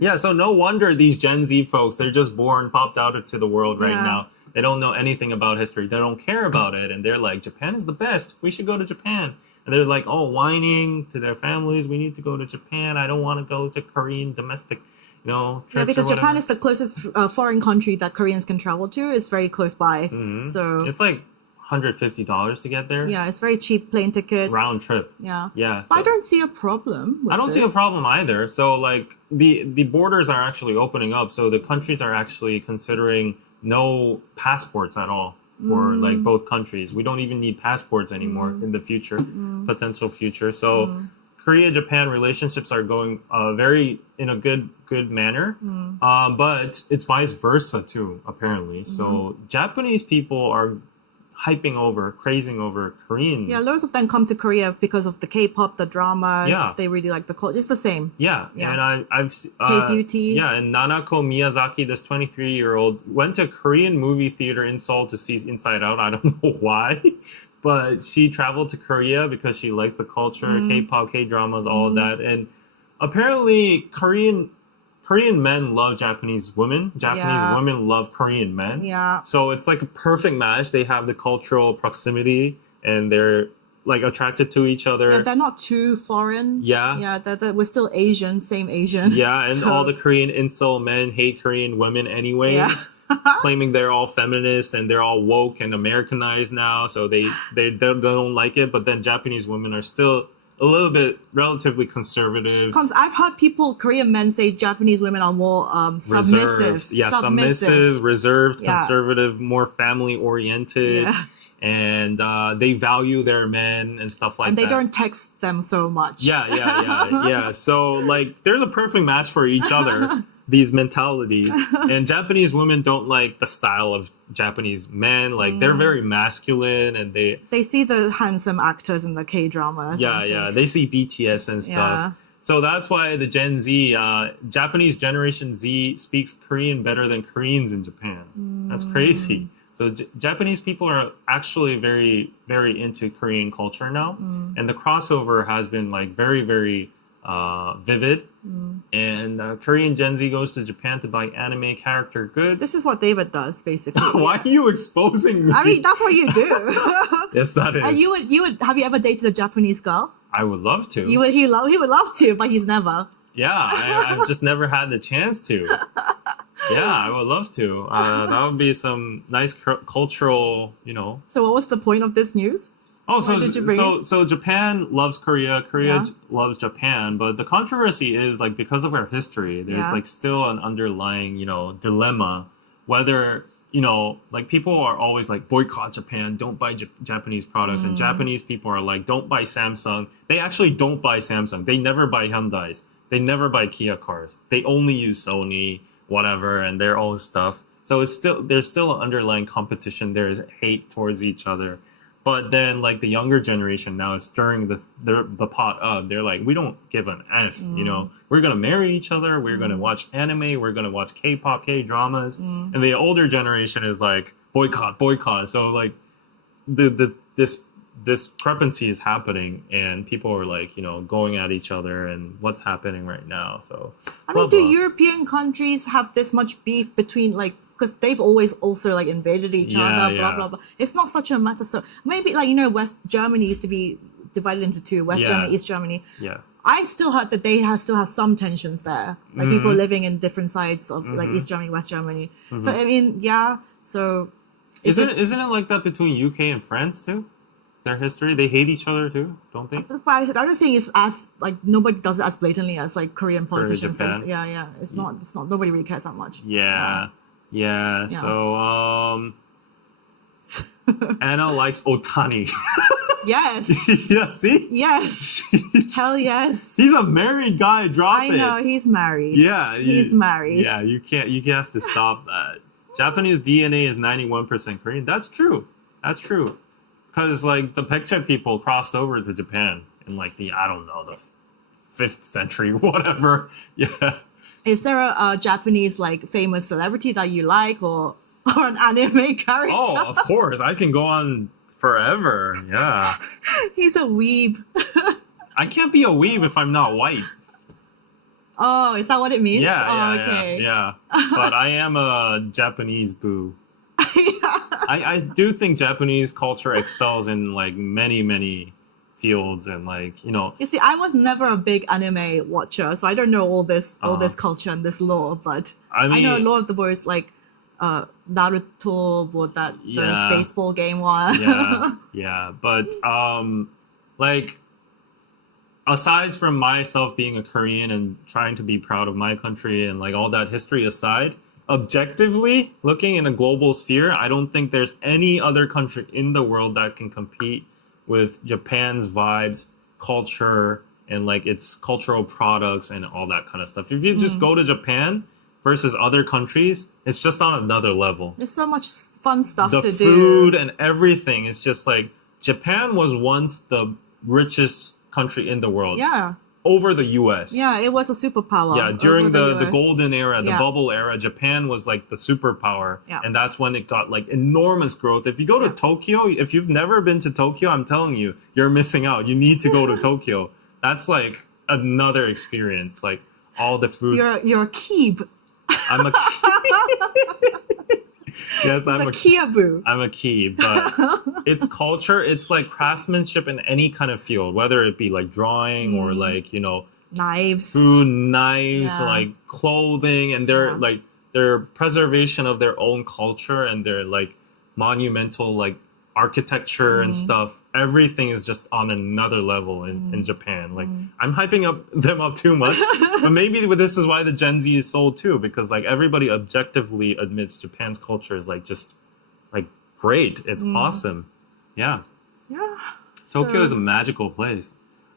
Yeah, so no wonder these Gen Z folks, they're just popped out into the world right now. They don't know anything about history. They don't care about it. And they're like, Japan is the best. We should go to Japan. And they're like, whining to their families. We need to go to Japan. I don't want to go to Korean domestic, trips. Yeah, because Japan is the closest foreign country that Koreans can travel to. It's very close by. So it's like $150 to get there. Yeah, it's very cheap plane tickets. Round trip. Yeah. Yeah. But So I don't see a problem with I don't see a this. problem either. So like the borders are actually opening up. So the countries are actually considering no passports at all for like both countries. We don't even need passports anymore in the future, potential future. So Korea-Japan relationships are going very in a good manner, but it's vice versa too, apparently. So Japanese people are crazing over Korean. Yeah, loads of them come to Korea because of the K-pop, the dramas. Yeah. They really like the culture. It's the same. Yeah, Yeah. and I've K-beauty. Yeah, and Nanako Miyazaki, this 23-year-old, went to a Korean movie theater in Seoul to see Inside Out. I don't know why, but she traveled to Korea because she likes the culture, K-pop, K-dramas, all of that, and apparently Korean men love Japanese women. Japanese women love Korean men. Yeah. So it's like a perfect match. They have the cultural proximity, and they're like attracted to each other. Yeah, they're not too foreign. Yeah. Yeah, we're still Asian, same Asian. Yeah, and So- all the Korean incel men hate Korean women anyways, Yeah. claiming they're all feminists and they're all woke and Americanized now, so they don't like it. But then Japanese women are still a little bit relatively conservative. I've heard Korean men say Japanese women are more submissive. Reserved. Yeah, submissive, reserved, Yeah. conservative, more family oriented. Yeah. And they value their men and stuff like that. And they don't text them so much. Yeah. So like they're the perfect match for each other, these mentalities. And Japanese women don't like the style of Japanese men. Like they're very masculine and They see the handsome actors in the K-dramas. yeah. They see BTS and stuff. Yeah. So that's why the Gen Z, Japanese Generation Z speaks Korean better than Koreans in Japan. That's crazy. So Japanese people are actually very, very into Korean culture now. And the crossover has been like very, very vivid. And Korean Gen Z goes to Japan to buy anime character goods. This is what David does, basically. Why are you exposing me? I mean, that's what you do. Yes, that is. And you would. Have you ever dated a Japanese girl? I would love to. He would love to, but he's never. Yeah, I've just never had the chance to. Yeah, I would love to. That would be some nice cultural, So what was the point of this news? Oh, Why did you bring it? so Japan loves Korea. Korea Yeah. loves Japan. But the controversy is like because of our history, there's Yeah. like still an underlying, dilemma whether like people are always like boycott Japan, don't buy Japanese products, and Japanese people are like don't buy Samsung. They actually don't buy Samsung. They never buy Hyundai's. They never buy Kia cars. They only use Sony, whatever, and their own stuff. So there's still an underlying competition. There is hate towards each other. But then, like the younger generation now is stirring the pot up. They're like, we don't give an F. We're gonna marry each other. We're gonna watch anime. We're gonna watch K-pop, K-dramas. And the older generation is like boycott. So like this discrepancy is happening, and people are like going at each other, and what's happening right now. So I blah, mean, do blah. European countries have this much beef between because they've always also invaded each Yeah, other, blah yeah. blah blah. It's not such a matter. So maybe West Germany used to be divided into two: West Yeah. Germany, East Germany. Yeah. I still heard that they still have some tensions there, like people living in different sides of East Germany, West Germany. So I mean, yeah. So Isn't it like that between UK and France too? Their history, they hate each other too, don't they? But I don't think it's as nobody does it as blatantly as Korean politicians. Japan. Yeah. It's not. Nobody really cares that much. Yeah. Yeah. So Anna likes Otani. Yes. Yeah, see? Yes. Hell yes. He's a married guy, drop I it. know he's married. Yeah. He's married. Yeah, you have to stop that. Japanese DNA is 91% Korean. That's true. Because the Pekche people crossed over to Japan in the 5th century, whatever. Yeah. Is there a Japanese famous celebrity that you like or an anime character? Oh, of course. I can go on forever. Yeah. He's a weeb. I can't be a weeb if I'm not white. Oh, is that what it means? Yeah, okay. yeah. But I am a Japanese boo. I do think Japanese culture excels in many, many fields and You see, I was never a big anime watcher, so I don't know all this culture and this lore, but I mean, I know a lot of the words Naruto, what that Yeah. the baseball game was. Yeah. But like, aside from myself being a Korean and trying to be proud of my country and like all that history aside, objectively looking in a global sphere, I don't think there's any other country in the world that can compete with Japan's vibes, culture, and like its cultural products and all that kind of stuff. If you just go to Japan versus other countries, it's just on another level. There's so much fun stuff The to food do. and everything is just like, Japan was once the richest country in the world. Yeah. Over the US. Yeah, it was a superpower. Yeah, during over the US. golden era, the Yeah. bubble era, Japan was like the superpower. Yeah. And that's when it got like enormous growth. If you go to Tokyo, if you've never been to Tokyo, I'm telling you, you're missing out. You need to go to Tokyo. That's like another experience. Like all the food. You're a keeb. I'm a Yes, I'm It's a a Kiabu. I'm a key, but it's culture. It's like craftsmanship in any kind of field, whether it be like drawing or like, you know, Knives. food, knives, Yeah. like clothing, and their Yeah. like their preservation of their own culture and their like monumental like architecture and stuff. Everything is just on another level in Japan. Like I'm hyping them up too much, but maybe this is why the Gen Z is sold too, because like everybody objectively admits Japan's culture is like just like great. It's awesome. Yeah. Yeah. Tokyo So- is a magical place.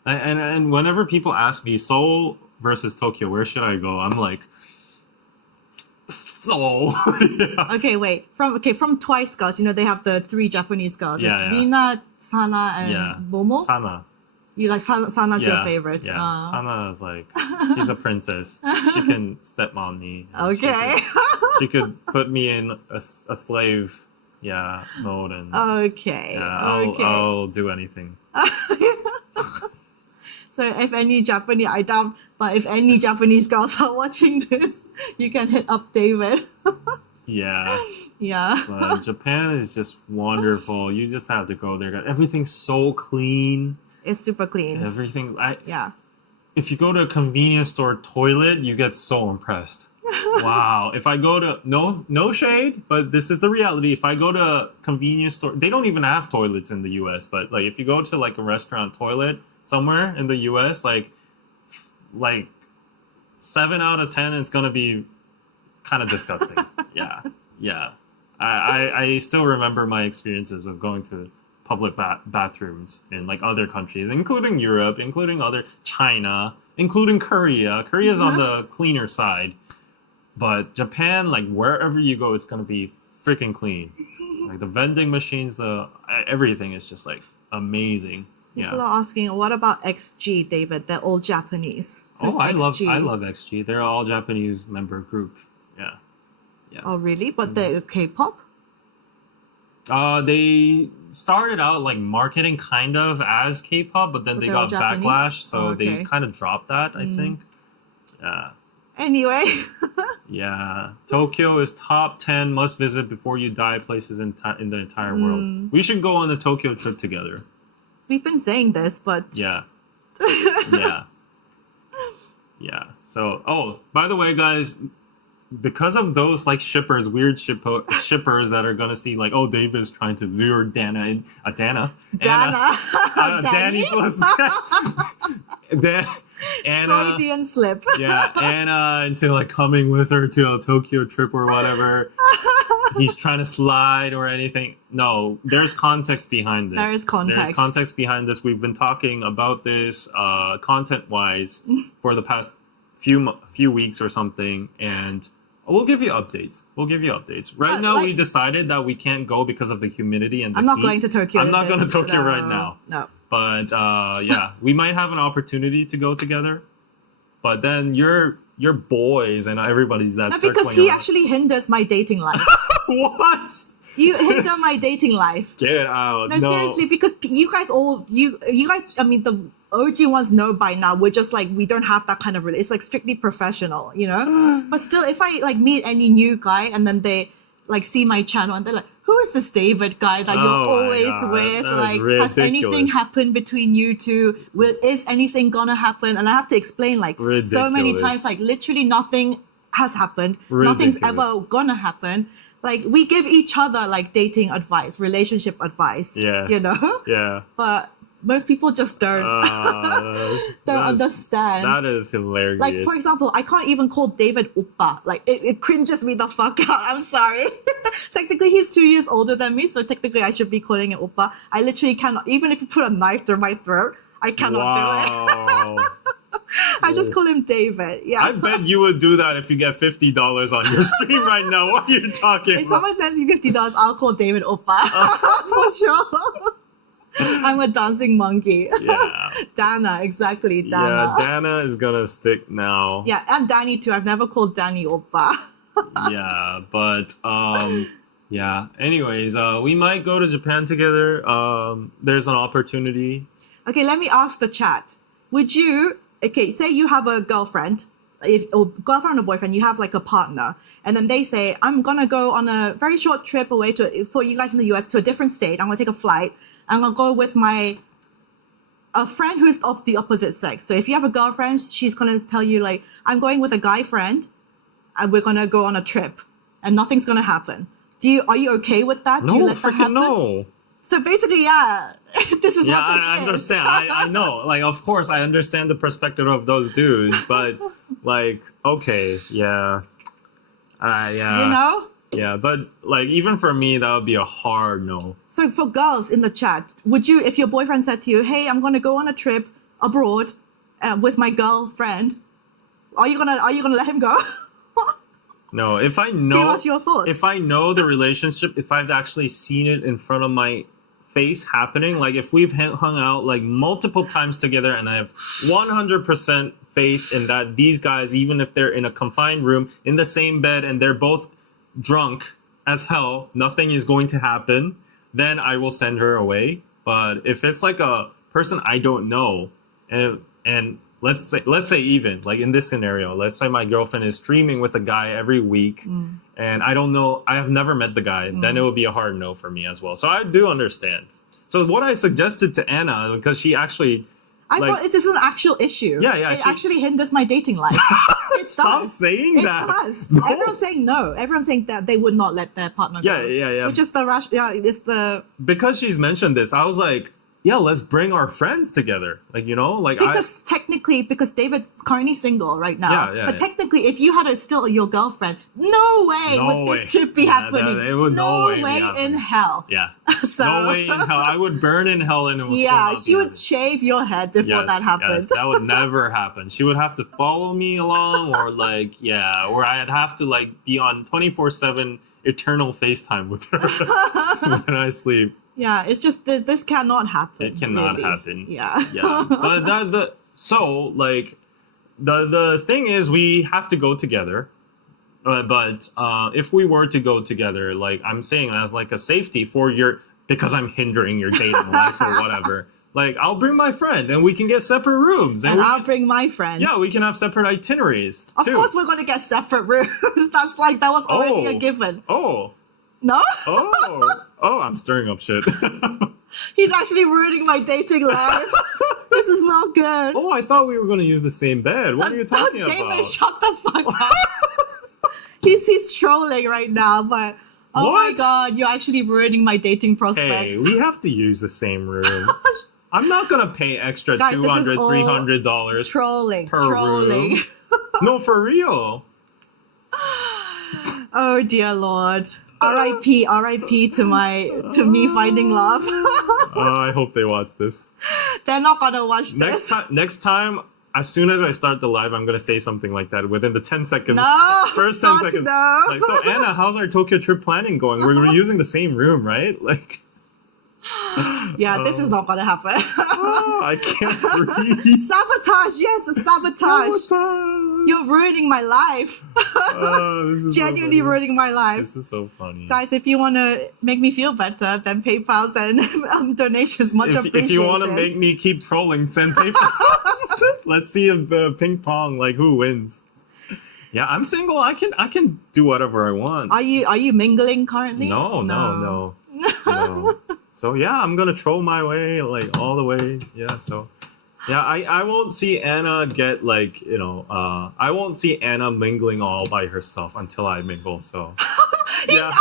And whenever people ask me Seoul versus Tokyo, where should I go? I'm like, Seoul. Yeah. Okay, wait. From Twice girls, you know they have the 3 Japanese girls. Yeah, It's yeah. Mina, Sana, and Yeah. Momo. Sana. You like Sana's your favorite. Yeah. Ah. Sana is like, she's a princess. She can stepmom me. And Okay. She could put me in a slave, mode, and Okay. Okay. I'll do anything. So if any Japanese, I doubt, but if any Japanese girls are watching this, you can hit up David. Yeah. Yeah. But Japan is just wonderful. You just have to go there. Everything's so clean. It's super clean. Everything. Yeah. If you go to a convenience store toilet, you get so impressed. Wow. If I go to no shade, but this is the reality. If I go to a convenience store, they don't even have toilets in the US, but like if you go to like a restaurant toilet somewhere in the US, like 7 out of 10 it's gonna be kind of disgusting. Yeah. I still remember my experiences with going to public bathrooms in like other countries, including Europe, including China, including Korea. Korea's on the cleaner side. But Japan, like wherever you go, it's gonna be freaking clean. Like the vending machines, everything is just like amazing. People Yeah. are asking, what about XG, David? They're all Japanese. Who's Oh, I XG? love XG. They're all Japanese member group. Yeah. Oh, really? But they're K-pop? They started out like marketing kind of as K-pop, but then But they they're all got Japanese? backlash, so Oh, okay. they kind of dropped that. I think. Yeah. Anyway. Yeah, Tokyo is top 10 must visit before you die places in the entire world. We should go on a Tokyo trip together. We've been saying this, but Yeah. Yeah. Yeah. So, by the way, guys, because of those like weird shippers that are gonna see like, oh, David's trying to lure Danny Danny? plus Anna, Freudian slip. Anna into like coming with her to a Tokyo trip or whatever. He's trying to slide or anything. No, there's context behind this. There is context. There's context behind this. We've been talking about this content-wise for the past few weeks or something, and we'll give you updates. Right now, we decided that we can't go because of the humidity and the I'm not heat. going to Tokyo. I'm not going to Tokyo right now. No. But we might have an opportunity to go together. But then your boys and everybody's No, because he actually hinders my dating life. What? You hinder my dating life. Get out! No, seriously, because you guys I mean, the OG ones know by now. We're just like, we don't have that kind of it's like strictly professional, you know. But still, if I like meet any new guy and then they like see my channel and they're like, who is this David guy that you're Oh my always God, with? that is Like, has anything ridiculous. happened between you two? Is anything gonna happen? And I have to explain like so many Ridiculous. times, like literally nothing has happened. Ridiculous. Nothing's ever gonna happen. Like, we give each other like dating advice, relationship advice. Yeah. You know? Yeah. But most people just don't understand. That is hilarious. Like, for example, I can't even call David Oppa. Like, it cringes me the fuck out. I'm sorry. Technically, he's 2 years older than me, so technically I should be calling it Oppa. I literally cannot, even if you put a knife through my throat, I cannot do it. I just call him David. Yeah. I bet you would do that if you get $50 on your stream right now. What are you talking If about? someone sends me $50, I'll call David Oppa. For sure. I'm a dancing monkey. Yeah. Dana, exactly. Dana. Yeah, Dana is gonna stick now. Yeah, and Danny too. I've never called Danny Oppa. Yeah, but yeah. Anyways, we might go to Japan together. There's an opportunity. Okay, let me ask the chat. Would you, okay, say you have a girlfriend, or girlfriend or boyfriend, you have like a partner, and then they say, I'm gonna go on a very short trip away for you guys in the US to a different state. I'm gonna take a flight. I'm gonna go with a friend who's of the opposite sex. So if you have a girlfriend, she's gonna tell you like, I'm going with a guy friend, and we're gonna go on a trip, and nothing's gonna happen. Are you okay with that? Do you let that happen? No. So basically, yeah, this is yeah, what this I is. understand. I know. Like, of course, I understand the perspective of those dudes, but like, okay, yeah, yeah. You know? Yeah, but like, even for me, that would be a hard no. So for girls in the chat, would you, if your boyfriend said to you, "Hey, I'm gonna go on a trip abroad with my girlfriend," are you gonna let him go? No, if I know, give us your thoughts. If I know the relationship, if I've actually seen it in front of my face happening, like if we've hung out like multiple times together, and I have 100% faith in that these guys, even if they're in a confined room in the same bed and they're both drunk as hell, nothing is going to happen, then I will send her away. But if it's like a person I don't know, and let's say even like in this scenario, let's say my girlfriend is streaming with a guy every week, and I don't know, I have never met the guy, then it would be a hard no for me as well. So I do understand. So what I suggested to Anna, because she actually, I thought this is an actual issue. Yeah, it actually hinders my dating life. It Stop does. saying that. It does. No. Everyone's saying no. Everyone's saying that they would not let their partner go. Yeah. Which is it's the... Because she's mentioned this, I was like, yeah, let's bring our friends together. Like, you know, like because David's currently single right now. Yeah, but technically, if you had still your girlfriend, no way would this trip be happening. No way in hell. Yeah. So, no way in hell. I would burn in hell and it would she would shave your head before that happened. Yes, that would never happen. She would have to follow me along, or like, or I'd have to like be on 24/7 eternal FaceTime with her when I sleep. Yeah, it's just that this cannot happen. It cannot really. happen. Yeah. Yeah. But the thing is, we have to go together. But if we were to go together, like I'm saying, as like a safety for because I'm hindering your dating life or whatever. Like, I'll bring my friend and we can get separate rooms. And I'll bring my friend. Yeah, we can have separate itineraries. Of course we're going to get separate rooms. That was already a given. Oh. No? Oh, I'm stirring up shit. He's actually ruining my dating life. This is not good. Oh, I thought we were going to use the same bed. What are you talking about? David, shut the fuck up. He's trolling right now, but oh my god, you're actually ruining my dating prospects. Hey, we have to use the same room. I'm not going to pay extra $200, $300 trolling per room. No, for real. Oh dear Lord. R.I.P. to me finding love. I hope they watch this. They're not gonna watch this. Next time, as soon as I start the live, I'm gonna say something like that within the 10 seconds. No, first 10 seconds. No. Like, so Anna, how's our Tokyo trip planning going? We're using the same room, right? Like. Yeah, this is not gonna happen. I can't breathe. Sabotage, yes, a sabotage. You're ruining my life. This is genuinely so ruining my life. This is so funny. Guys, if you want to make me feel better, then PayPal's and donations much appreciated. If you want to make me keep trolling, send PayPal. Let's see if the ping pong, like, who wins. Yeah, I'm single. I can do whatever I want. Are you mingling currently? No. So yeah, I'm gonna troll my way, like, all the way. Yeah, so yeah, I won't see Anna get, like, I won't see Anna mingling all by herself until I mingle. So This is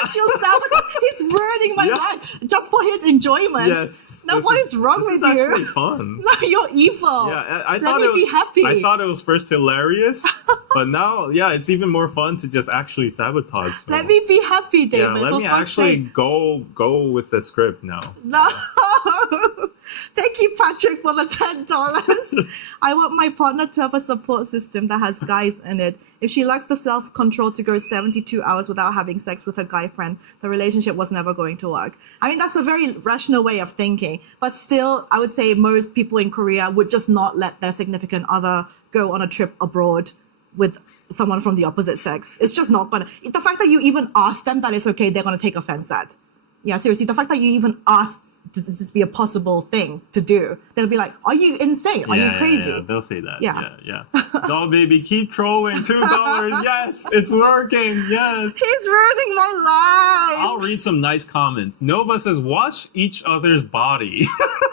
actual sabotage. He's ruining my life just for his enjoyment. Yes. Now, what is wrong with you? This is actually fun. No, you're evil. Yeah, Let me be happy. I thought it was first hilarious, but now, it's even more fun to just actually sabotage. So. Let me be happy, David. Yeah, let me actually go with the script now. No. Thank you, Patrick, for the $10. I want my partner to have a support system that has guys in it. If she lacks the self-control to go 72 hours without having sex with her guy friend, the relationship was never going to work. I mean, that's a very rational way of thinking. But still, I would say most people in Korea would just not let their significant other go on a trip abroad with someone from the opposite sex. It's just not gonna. The fact that you even ask them that it's okay, they're gonna take offense at. Yeah, seriously, the fact that you even asked this to be a possible thing to do, they'll be like, are you insane? Are you crazy? Yeah, they'll say that. Yeah. No, baby, keep trolling. $2. Yes, it's working. Yes. He's ruining my life. I'll read some nice comments. Nova says, watch each other's body.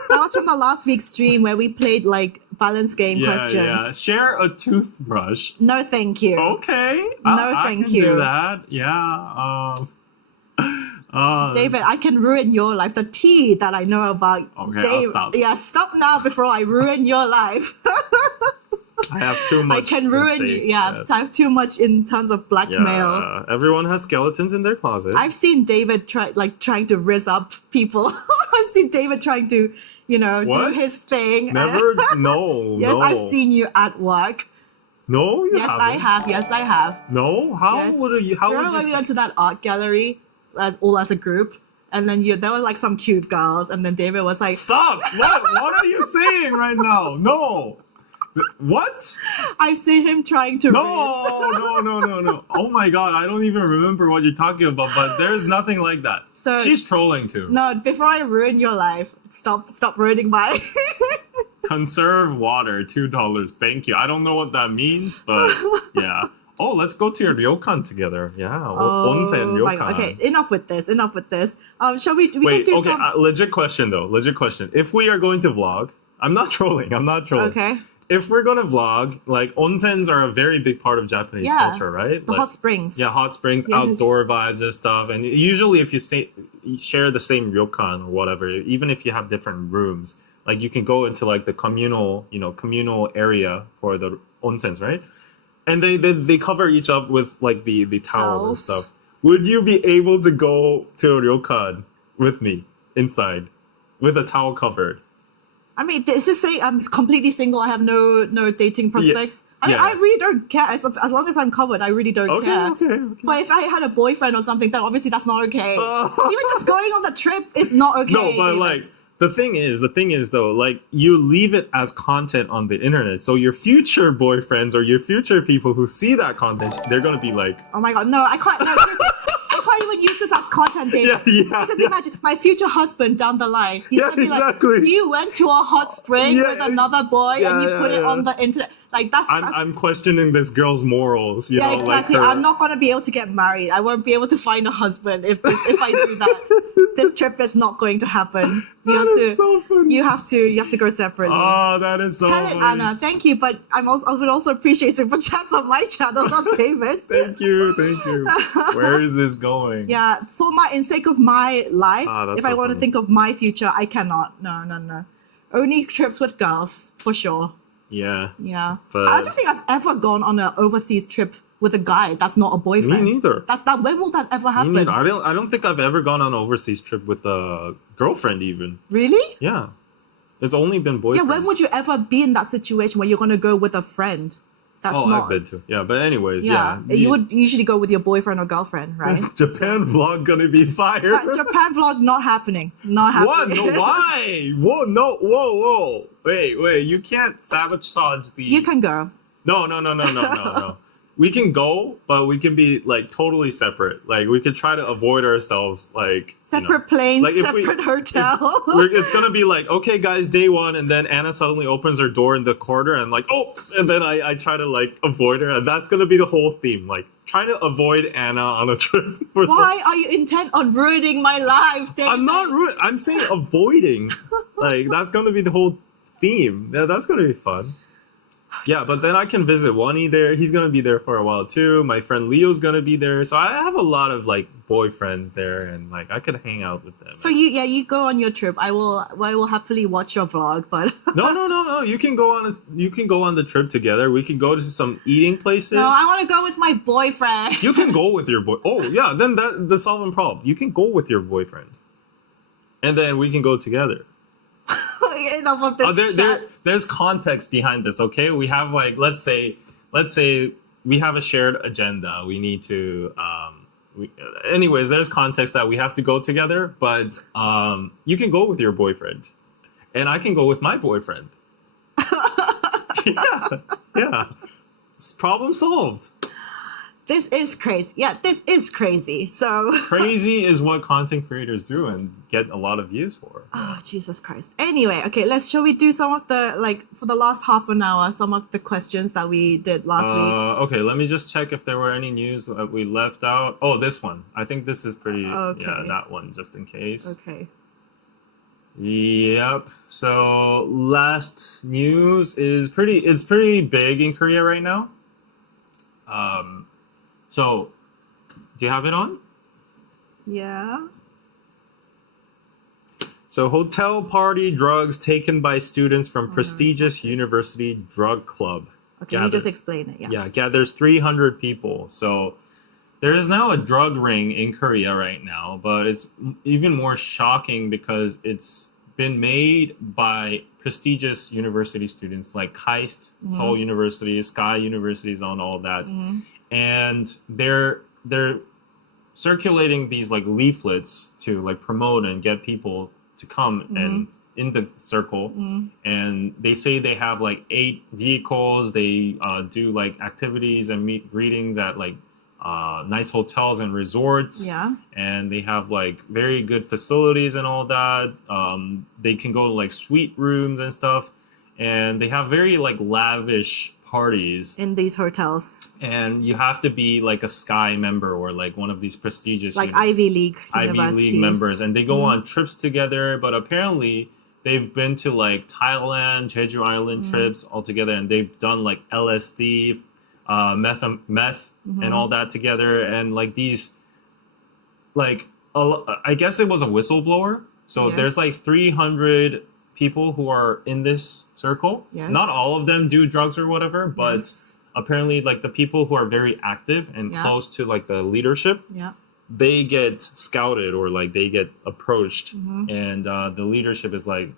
That was from the last week's stream where we played like balance game questions. Yeah. Share a toothbrush. No, thank you. Okay. Thank you. I can do that. Yeah. David, I can ruin your life. The tea that I know about. Okay, Dave, I'll stop. Yeah, stop now before I ruin your life. I have too much. I can ruin you. Yeah, I have too much in terms of blackmail. Yeah, everyone has skeletons in their closet. I've seen David trying to rizz up people. I've seen David trying to, do his thing. Never. No. Yes, no. I've seen you at work. No, you haven't. haven't. Yes, I have. No, how yes. would you? How Remember would when we went to that art gallery, as a group, and then there were like some cute girls, and then David was like, "Stop! What are you saying right now? No, what? I've seen him trying to. No! Oh my god, I don't even remember what you're talking about. But there's nothing like that. So she's trolling too. No, before I ruin your life, stop ruining my. Conserve water, $2. Thank you. I don't know what that means, but yeah. Oh, let's go to your ryokan together. Yeah, onsen ryokan. My God. Okay, enough with this. Shall we? Wait, can do okay. some... Legit question though. Legit question. If we are going to vlog, I'm not trolling. Okay. If we're going to vlog, like onsens are a very big part of Japanese culture, right? The hot springs. Yeah, hot springs, yes. Outdoor vibes and stuff. And usually, if you share the same ryokan or whatever, even if you have different rooms, like you can go into like the communal area for the onsens, right? And they cover each up with like the towels and stuff. Would you be able to go to a ryokan with me inside with a towel covered? I mean, is this saying I'm completely single? I have no dating prospects. I mean, yeah. I really don't care. As long as I'm covered, I really don't care. Okay. But if I had a boyfriend or something, then obviously that's not okay. Even just going on the trip is not okay. No, but like the thing is though, like you leave it as content on the internet, so your future boyfriends or your future people who see that content, they're gonna be like, oh my god, no, I can't. No, seriously. I can't even use this as content, David. Because imagine my future husband down the line. He's gonna be like, you went to a hot spring with another boy and you put it on the internet. Like that's I'm questioning this girl's morals. You know, exactly. like I'm not gonna be able to get married. I won't be able to find a husband if I do that. This trip is not going to happen. So funny. You have to go separately. Oh, that is so funny. Tell it, Anna. Thank you, but I would also appreciate super chats on my channel, not David's. Thank you. Where is this going? Yeah, in sake of my life, if I want to think of my future, I cannot. No. Only trips with girls, for sure. Yeah. But I don't think I've ever gone on an overseas trip with a guy that's not a boyfriend. Me neither. When will that ever happen? Me neither. I don't think I've ever gone on an overseas trip with a girlfriend even. Really? Yeah. It's only been boyfriends. Yeah, when would you ever be in that situation where you're going to go with a friend? I've been to. Yeah, but anyways, You would usually go with your boyfriend or girlfriend, right? Japan vlog gonna be fire. Japan vlog not happening. Not happening. What? No, why? Whoa. Wait. You can't sabotage the... You can go. No. We can go, but we can be like totally separate. Like we could try to avoid ourselves, like separate planes, like separate hotel. It's gonna be like, okay, guys, day one, and then Anna suddenly opens her door in the corner, and like, and then I try to like avoid her, and that's gonna be the whole theme, like trying to avoid Anna on a trip. Why are you intent on ruining my life, David? I'm not I'm saying avoiding. Like that's gonna be the whole theme. Yeah, that's gonna be fun. Yeah, but then I can visit Wani there. He's gonna be there for a while too. My friend Leo's gonna be there. So I have a lot of like boyfriends there, and like I could hang out with them. So you go on your trip. I will happily watch your vlog, but No. You can go on the trip together. We can go to some eating places. no, I want to go with my boyfriend. You can go with your boy. Oh yeah, then the solving problem. You can go with your boyfriend, and then we can go together. Enough of this chat. There's context behind this. Okay, we have like let's say we have a shared agenda. We need to. Anyways, there's context that we have to go together, but you can go with your boyfriend, and I can go with my boyfriend. yeah. Problem solved. This is crazy. Yeah, this is crazy. So crazy is what content creators do and get a lot of views for. Oh, Jesus Christ. Anyway, okay, shall we do some of the, for the last half an hour, some of the questions that we did last week? Okay, let me just check if there were any news that we left out. Oh, this one. I think this is pretty, yeah, that one, just in case. Okay. Yep. So last news is it's pretty big in Korea right now. So, do you have it on? Yeah. So, hotel party drugs taken by students from prestigious university drug club. Okay, you just explain it. Yeah, gathers 300 people. So, there is now a drug ring in Korea right now, but it's even more shocking because it's been made by prestigious university students like KAIST, Seoul University, Sky Universities, and all that. And they're circulating these like leaflets to like promote and get people to come and in the circle. And they say they have like 8 vehicles. They do like activities and meet greetings at like nice hotels and resorts. Yeah. And they have like very good facilities and all that. They can go to like suite rooms and stuff. And they have very like lavish parties in these hotels, and you have to be like a Sky member or like one of these prestigious like Ivy League members, and they go on trips together. But apparently they've been to like Thailand, Jeju Island trips all together, and they've done like LSD, meth and all that together. And like these, like I guess it was a whistleblower, so there's like 300 people who are in this circle. Not all of them do drugs or whatever, but apparently like the people who are very active and close to like the leadership, they get scouted or like they get approached, and the leadership is like,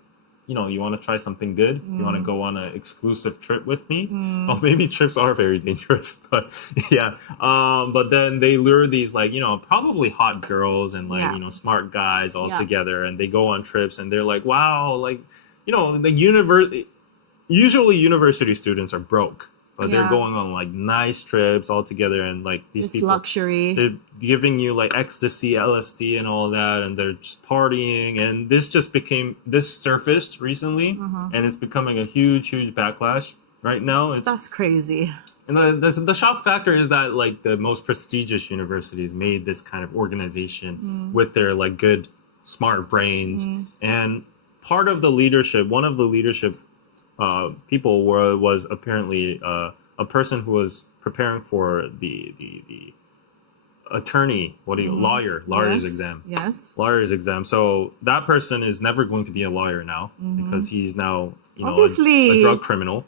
you know, you want to try something good? You want to go on an exclusive trip with me? Well, maybe trips are very dangerous, but yeah. But then they lure these like, you know, probably hot girls and like, you know, smart guys all together, and they go on trips, and they're like, wow, like, you know, the usually university students are broke. But they're going on like nice trips all together, and like these people, luxury. They're giving you like ecstasy, LSD, and all that, and they're just partying. And this surfaced recently, and it's becoming a huge backlash right now. That's crazy. And the shock factor is that like the most prestigious universities made this kind of organization with their like good, smart brains, and part of the leadership, one of the leadership people was apparently a person who was preparing for the attorney, lawyer's exam. Lawyer's exam. So that person is never going to be a lawyer now because he's now, you know, a drug criminal.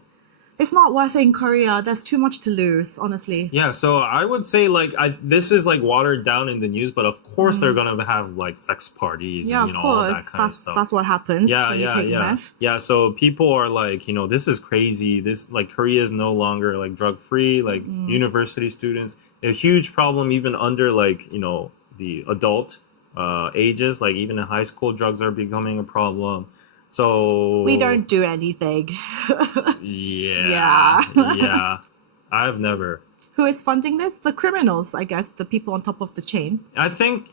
It's not worth it in Korea. There's too much to lose, honestly. Yeah, so I would say like this is like watered down in the news, but of course they're gonna have like sex parties. Yeah, and, of course. All that kind of stuff. That's what happens when you take meth. Yeah, so people are like, you know, this is crazy. This like Korea is no longer like drug free. Like university students, a huge problem even under like, you know, the adult ages. Like even in high school, drugs are becoming a problem. So we don't do anything. Yeah. I've never. Who is funding this? The criminals, I guess, the people on top of the chain. I think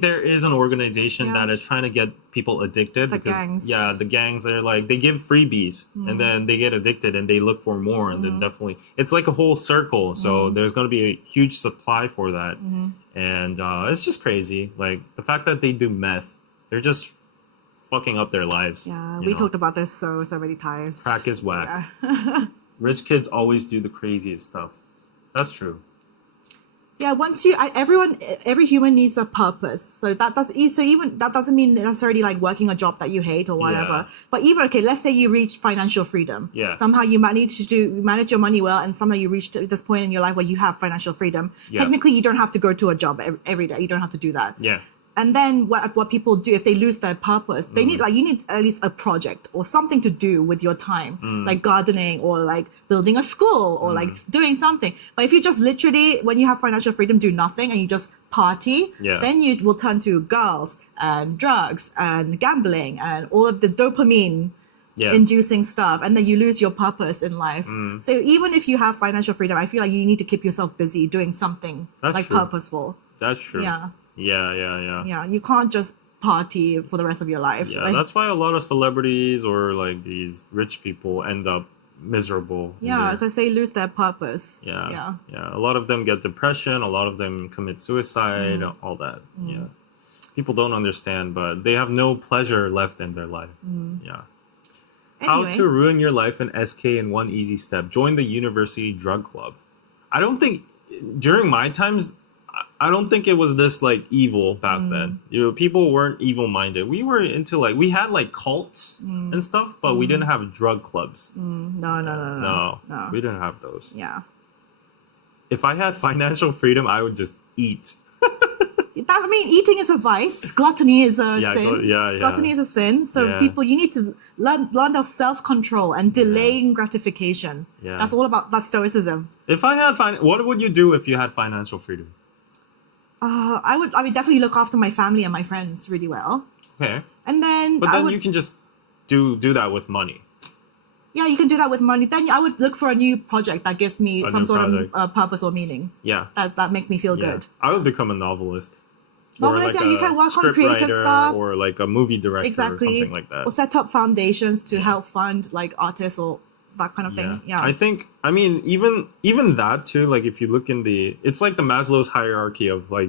there is an organization that is trying to get people addicted. The gangs. Yeah, the gangs are like, they give freebies and then they get addicted and they look for more, and then definitely it's like a whole circle. So there's going to be a huge supply for that. And it's just crazy. Like the fact that they do meth, they're just fucking up their lives. Yeah, we talked about this so many times. Crack is whack. Yeah. rich kids always do the craziest stuff. That's true. Yeah, every human needs a purpose. So even that doesn't mean necessarily like working a job that you hate or whatever. Yeah. But even okay, let's say you reach financial freedom. Yeah. Somehow you manage your money well, and somehow you reach this point in your life where you have financial freedom. Yeah. Technically, you don't have to go to a job every day. You don't have to do that. Yeah. And then what people do if they lose their purpose, they need you need at least a project or something to do with your time, like gardening or like building a school or like doing something. But if you just literally, when you have financial freedom, do nothing and you just party, then you will turn to girls and drugs and gambling and all of the dopamine inducing stuff, and then you lose your purpose in life. So even if you have financial freedom, I feel like you need to keep yourself busy doing something purposeful. That's true. Yeah. Yeah. You can't just party for the rest of your life. Yeah, that's why a lot of celebrities or like these rich people end up miserable. Yeah, because they lose their purpose. Yeah. A lot of them get depression. A lot of them commit suicide. All that. Yeah. People don't understand, but they have no pleasure left in their life. Yeah. How Anyway. to ruin your life in SK in one easy step. Join the university drug club. I don't think during my times, I don't think it was this like evil back then. People weren't evil minded. We were into like, we had like cults and stuff, but we didn't have drug clubs. No. We didn't have those. Yeah. If I had financial freedom, I would just eat. I mean, eating is a vice. Gluttony is a sin. Yeah. Gluttony is a sin. So people, you need to learn of self-control and delaying gratification. Yeah. That's stoicism. If I had what would you do if you had financial freedom? I would definitely look after my family and my friends really well. Okay. And then you can just do that with money. Yeah, you can do that with money. Then I would look for a new project that gives me some sort of purpose or meaning. Yeah. That makes me feel good. I would become a novelist. Novelist, like you can work on creative writer, stuff. Or like a movie director or something like that. Or set up foundations to help fund like artists or that kind of thing. Yeah. I mean, even that too, like if you look in it's like the Maslow's hierarchy of like,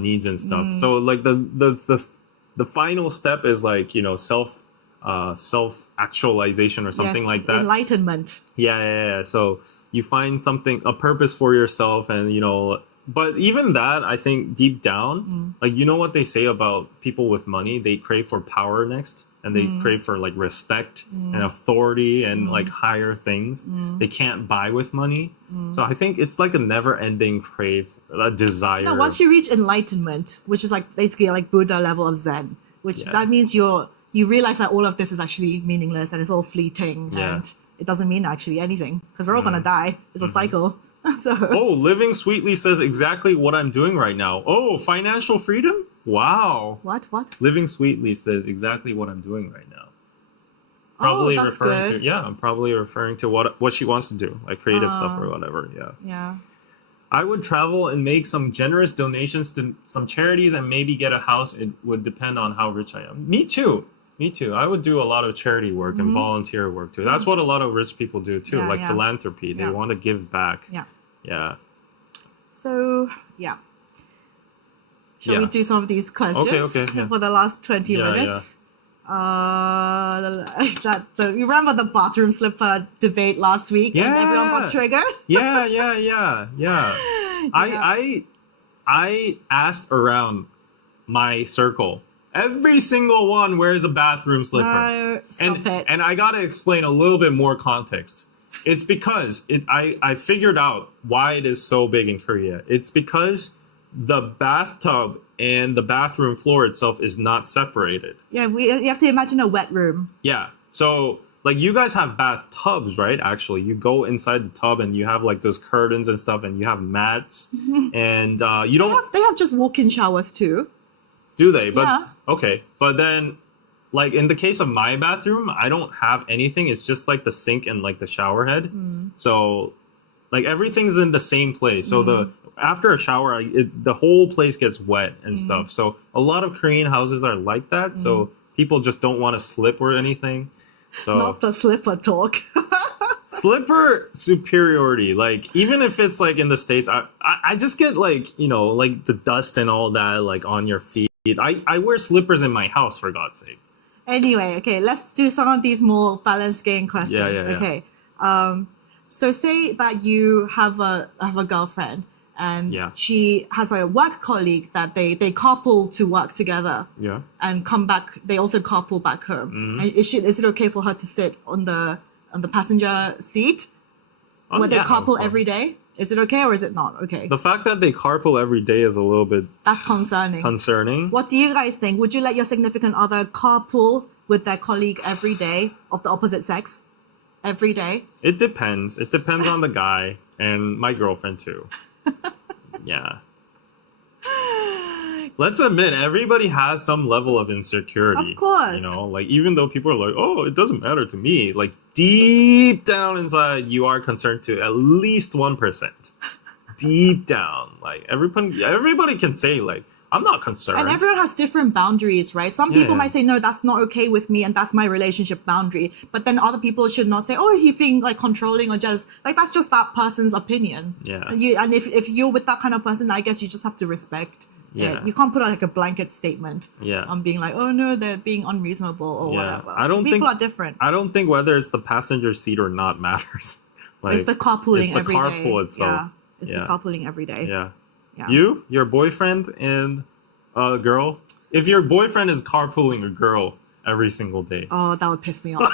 needs and stuff. So like the final step is like, self actualization or something like that. Enlightenment. Yeah. So you find a purpose for yourself, and but even that, I think deep down, like what they say about people with money, they crave for power next, and they crave for like respect and authority and like higher things. They can't buy with money. So I think it's like a never-ending a desire. No, once you reach enlightenment, which is like basically like Buddha level of Zen, which that means you realize that all of this is actually meaningless and it's all fleeting and it doesn't mean actually anything because we're all gonna die. It's a cycle. So. Oh, Living Sweetly says exactly what I'm doing right now. Oh, financial freedom? Wow. What? Living Sweetly says exactly what I'm doing right now. That's good. I'm probably referring to what she wants to do, like creative stuff or whatever. Yeah. I would travel and make some generous donations to some charities and maybe get a house. It would depend on how rich I am. Me too. I would do a lot of charity work and volunteer work too. That's what a lot of rich people do too, philanthropy. They want to give back. Yeah. So, Shall we do some of these questions for the last 20 minutes? You remember the bathroom slipper debate last week and everyone got triggered? Yeah. I asked around my circle. Every single one wears a bathroom slipper. No, stop it. And I gotta explain a little bit more context. It's because I figured out why it is so big in Korea. It's because the bathtub and the bathroom floor itself is not separated. Yeah, you have to imagine a wet room. Yeah. So like you guys have bathtubs, right? Actually, you go inside the tub and you have like those curtains and stuff, and you have mats, and you don't. They have just walk-in showers too. Do they? But okay. But then, like in the case of my bathroom, I don't have anything. It's just like the sink and like the shower head. So, like everything's in the same place. So after a shower, the whole place gets wet and stuff. So a lot of Korean houses are like that. So people just don't want to slip or anything. So not the slipper talk. Slipper superiority, like even if it's like in the States, I just get like like the dust and all that like on your feet. I wear slippers in my house, for God's sake. Anyway, okay, let's do some of these more balanced game questions. Yeah. Okay. So say that you have a girlfriend and Yeah. she has a work colleague that they carpool to work together Yeah. and come back. They also carpool back home. Mm-hmm. And is it okay for her to sit on the passenger seat Oh, where they yeah, carpool of every day? Is it okay or is it not okay? The fact that they carpool every day is a little bit That's concerning. concerning. What do you guys think? Would you let your significant other carpool with their colleague every day of the opposite sex? Every day? It depends. It depends on the guy and my girlfriend too. Yeah. Let's admit, everybody has some level of insecurity. Of course. You know, like even though people are like, "Oh, it doesn't matter to me," like deep down inside, you are concerned to at least 1%. Deep down, like everybody can say like, "I'm not concerned." And everyone has different boundaries, right? Some people Yeah. might say, no, that's not okay with me and that's my relationship boundary. But then other people should not say, oh, he's being like controlling or jealous. Like that's just that person's opinion. Yeah. And if you're with that kind of person, I guess you just have to respect Yeah. it. You can't put out like a blanket statement Yeah. on being like, oh no, they're being unreasonable or Yeah. whatever. I don't People think- are different. I don't think whether it's the passenger seat or not matters. Like, It's the carpooling it's the every day. carpool itself. Yeah. It's the Yeah. carpooling every day. Yeah. Yeah. You, your boyfriend, and a girl. If your boyfriend is carpooling a girl every single day, Oh, that would piss me off.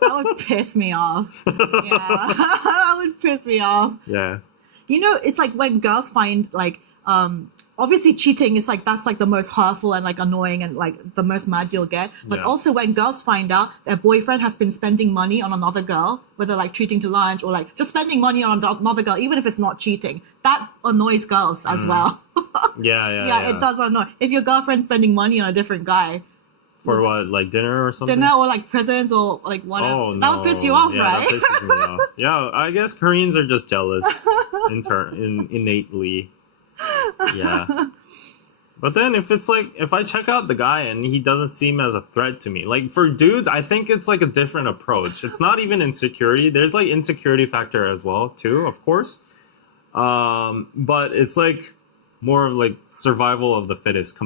That would piss me off. Yeah. That would piss me off. yeah, You know, it's like when girls find like obviously cheating is like that's like the most hurtful and like annoying and like the most mad you'll get. But Yeah. also when girls find out their boyfriend has been spending money on another girl, whether like treating to lunch or like just spending money on another girl, even if it's not cheating, that annoys girls as well. yeah. It does annoy. If your girlfriend's spending money on a different guy, For what, like dinner or something? dinner or like presents or like whatever, Oh, no. that would piss you off, yeah, right? That pisses me off. Yeah, I guess Koreans are just jealous innately. Yeah. But then if it's like, if I check out the guy and he doesn't seem as a threat to me, like for dudes, I think it's like a different approach. It's not even insecurity. There's like insecurity factor as well too, of course. But it's like more of like survival of the fittest,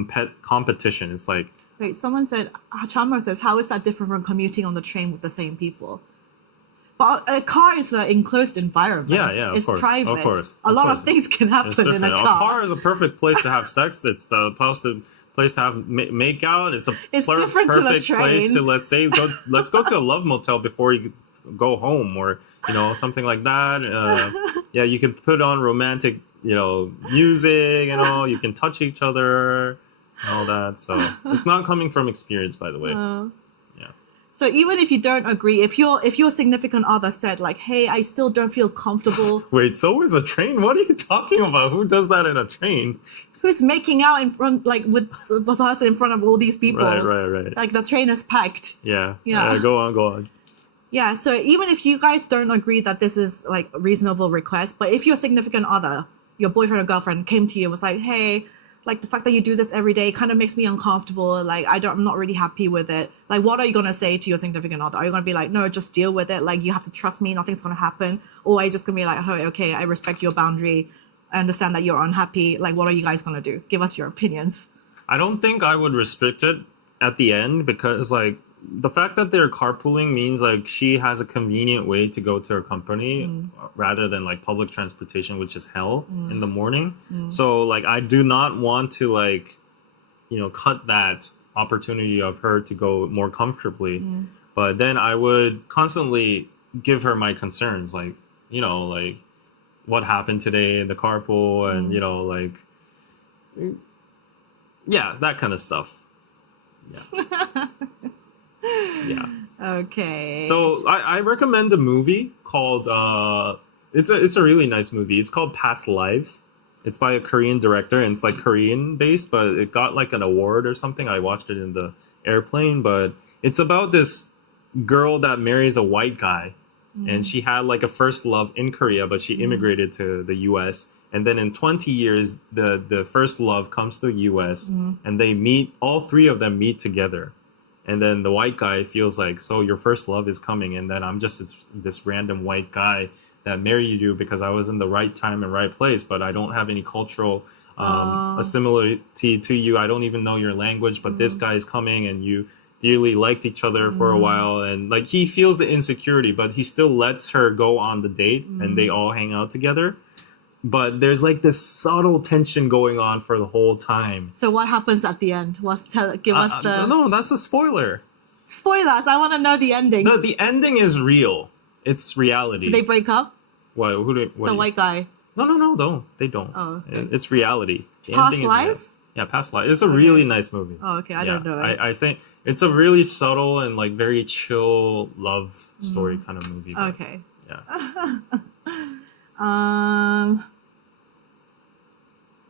competition. It's like, Wait, someone said, Chamar says, how is that different from commuting on the train with the same people? But a car is an enclosed environment. Yeah, of it's course, private. of course, A of lot course. of things can it's happen in different. a A car. car is a perfect place to have sex. It's the place to have make out. It's a It's different to the perfect place train. to let's go to a love motel before you go home, or something like that. Yeah, you can put on romantic music. You can touch each other and all that. So it's not coming from experience, by the way. Yeah. So even if you don't agree, if your significant other said like, hey, I still don't feel comfortable, Wait, so is a train? What are you talking about? Who does that in a train? who's making out in front, like with us in front of all these people? Right. Like the train is packed. Yeah. Yeah. Go on. Yeah, so even if you guys don't agree that this is like a reasonable request, but if your significant other, your boyfriend or girlfriend came to you and was like, hey, like the fact that you do this every day kind of makes me uncomfortable. Like I'm not really happy with it. Like what are you going to say to your significant other? Are you going to be like, no, just deal with it. Like you have to trust me. Nothing's going to happen. Or are you just going to be like, oh, okay, I respect your boundary. I understand that you're unhappy. Like what are you guys going to do? Give us your opinions. I don't think I would restrict it at the end, because like the fact that they're carpooling means like she has a convenient way to go to her company rather than like public transportation, which is hell in the morning. So like I do not want to like cut that opportunity of her to go more comfortably. But then I would constantly give her my concerns, like like what happened today in the carpool, and like that kind of stuff. Yeah. Okay. So I recommend a movie called it's a really nice movie. It's called Past Lives. It's by a Korean director, and it's like Korean based, but it got like an award or something. I watched it in the airplane, but it's about this girl that marries a white guy, and she had like a first love in Korea, but she immigrated to the US. And then in 20 years, the first love comes to the US, and they meet, all three of them meet together. And then the white guy feels like, so your first love is coming, and then I'm just this random white guy that married you because I was in the right time and right place, but I don't have any cultural assimilarity to you. I don't even know your language, but this guy is coming, and you dearly liked each other for a while, and like he feels the insecurity, but he still lets her go on the date, and they all hang out together. But there's like this subtle tension going on for the whole time. So what happens at the end? Give us the No, that's a spoiler. spoilers. I want to know the ending. No, the ending is real. It's reality. Do they break up? What? The white guy. No, they don't. Oh, okay. It's reality. The Past ending is lives? Yeah, Past Lives. It's a really nice movie. Oh, okay. I don't know it. I think it's a really subtle and like very chill love story kind of movie. But, Okay. Yeah.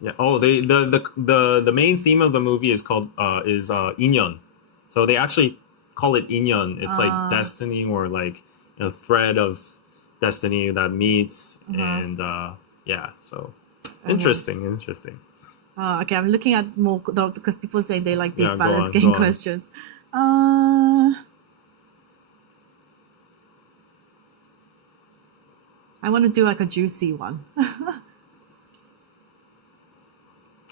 Yeah. Oh, the main theme of the movie is called 인연. So they actually call it 인연. It's like destiny, or like a thread of destiny that meets, and yeah. So interesting. Okay, I'm looking at more because people say they like these Yeah, balance go game on. questions. I want to do like a juicy one.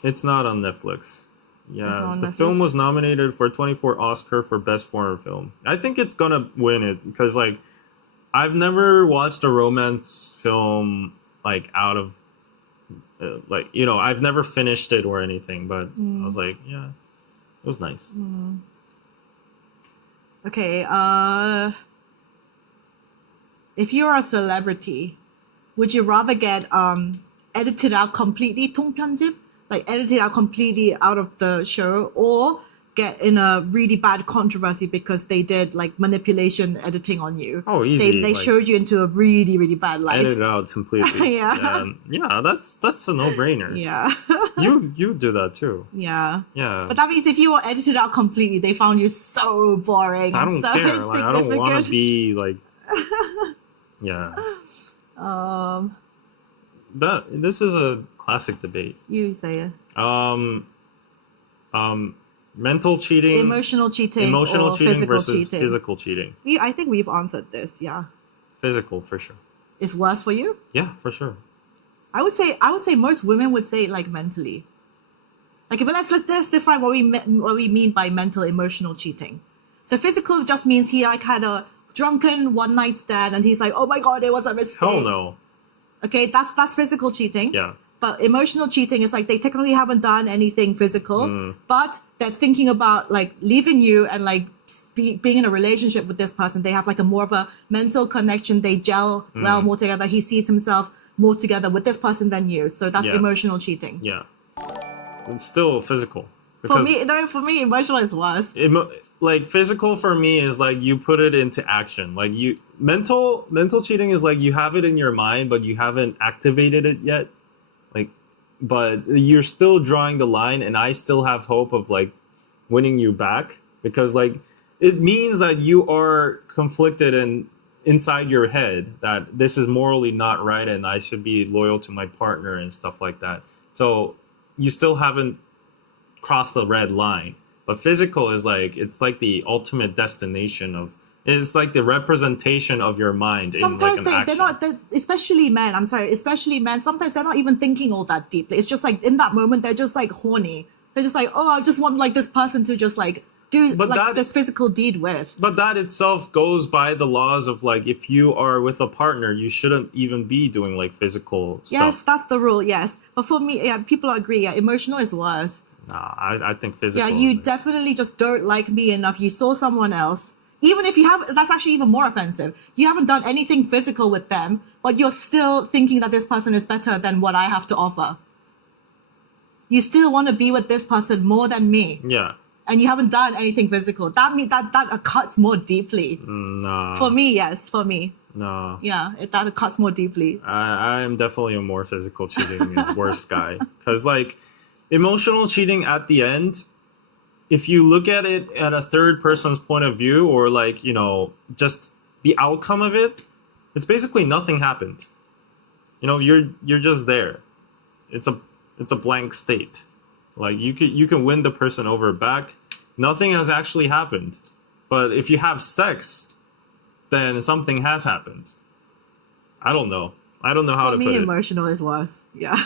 It's not on Netflix. It's Yeah, not on the Netflix? film was nominated for 24 Oscar for Best Foreign Film. I think it's gonna win it because, like, I've never watched a romance film like out of, like, you know, I've never finished it or anything, but I was like, yeah, it was nice. Okay, if you're a celebrity, would you rather get edited out completely, 통편집? Like edited out completely out of the show, or get in a really bad controversy because they did like manipulation editing on you? Oh, easy. They like, showed you into a really, really bad light. edit it out completely. Yeah. Yeah, that's a no-brainer. Yeah. You do that too. Yeah. Yeah. But that means if you were edited out completely, they found you so boring. I don't so care. Like, I don't want insignificant. to be like. Yeah. This is a classic debate. You say it. Mental cheating, Emotional cheating, or cheating physical versus cheating. physical cheating. I think we've answered this. Yeah, Physical for sure. it's worse for you. Yeah, for sure. I would say most women would say like mentally. Like if let's define what we mean by mental emotional cheating. So physical just means he like had a drunken one night stand and he's like, oh my god, it was a mistake. Hell no. Okay, that's physical cheating. Yeah. But emotional cheating is like they technically haven't done anything physical, but they're thinking about like leaving you and like being in a relationship with this person. They have like a more of a mental connection. They gel well more together. He sees himself more together with this person than you. So that's Yeah. emotional cheating. Yeah. It's still physical. For me, emotional is worse. Like physical for me is like you put it into action. Like you mental cheating is like you have it in your mind, but you haven't activated it yet. Like, but you're still drawing the line, and I still have hope of like winning you back, because like it means that you are conflicted and inside your head that this is morally not right and I should be loyal to my partner and stuff like that. So you still haven't crossed the red line. But physical is like, it's like the ultimate destination of, it's like the representation of your mind. Sometimes in like they're not, especially men, sometimes they're not even thinking all that deeply. It's just like in that moment, they're just like horny. They're just like, oh, I just want like this person to just like do this physical deed with. But that itself goes by the laws of like, if you are with a partner, you shouldn't even be doing like physical stuff. Yes, that's the rule, yes. But for me, yeah, people agree, yeah, emotional is worse. Nah, I think physical. Yeah, you definitely just don't like me enough. You saw someone else. Even if you have, that's actually even more offensive. You haven't done anything physical with them, but you're still thinking that this person is better than what I have to offer. You still want to be with this person more than me. Yeah. And you haven't done anything physical. That cuts more deeply. Nah. For me, yes, for me. No. Yeah, that cuts more deeply. I am definitely a more physical cheating is worse guy. Because like emotional cheating at the end, if you look at it at a third person's point of view, or like, you know, just the outcome of it, it's basically nothing happened. You know, you're just there. It's a blank state. Like you can win the person over back. Nothing has actually happened. But if you have sex, then something has happened. I don't know how to put it. For me, emotional is worse. Yeah.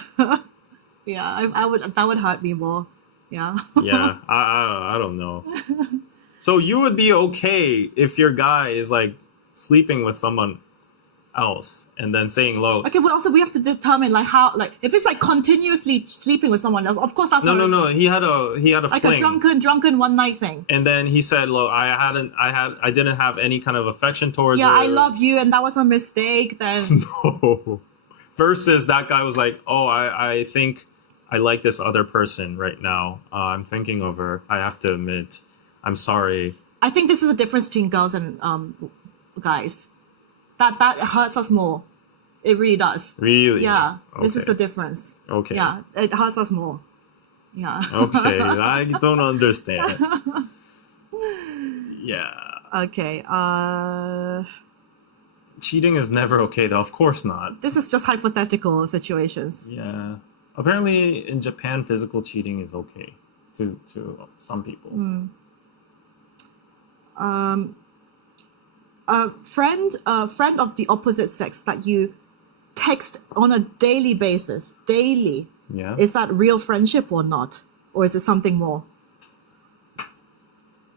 Yeah, that would hurt me more. Yeah. Yeah, I don't know. So you would be okay if your guy is like sleeping with someone else and then saying hello. Okay, but also we have to determine like how, like if it's like continuously sleeping with someone else, of course that's No. He had a like fling. a drunken one night thing. And then he said, "Look, I didn't have any kind of affection towards Yeah, her." I love you, and that was a mistake. Then No. Versus that guy was like, "Oh, I think I like this other person right now. I'm thinking of her. I have to admit, I'm sorry." I think this is the difference between girls and guys. That hurts us more. It really does. Really? Yeah, this is Okay. the difference. Okay. Yeah, it hurts us more. Yeah. Okay, I don't understand. Yeah. Okay. Cheating is never okay, though. Of course not. This is just hypothetical situations. Yeah. Apparently, in Japan, physical cheating is okay to some people. A friend of the opposite sex that you text on a daily basis, daily. Yeah. Is that real friendship or not? Or is it something more?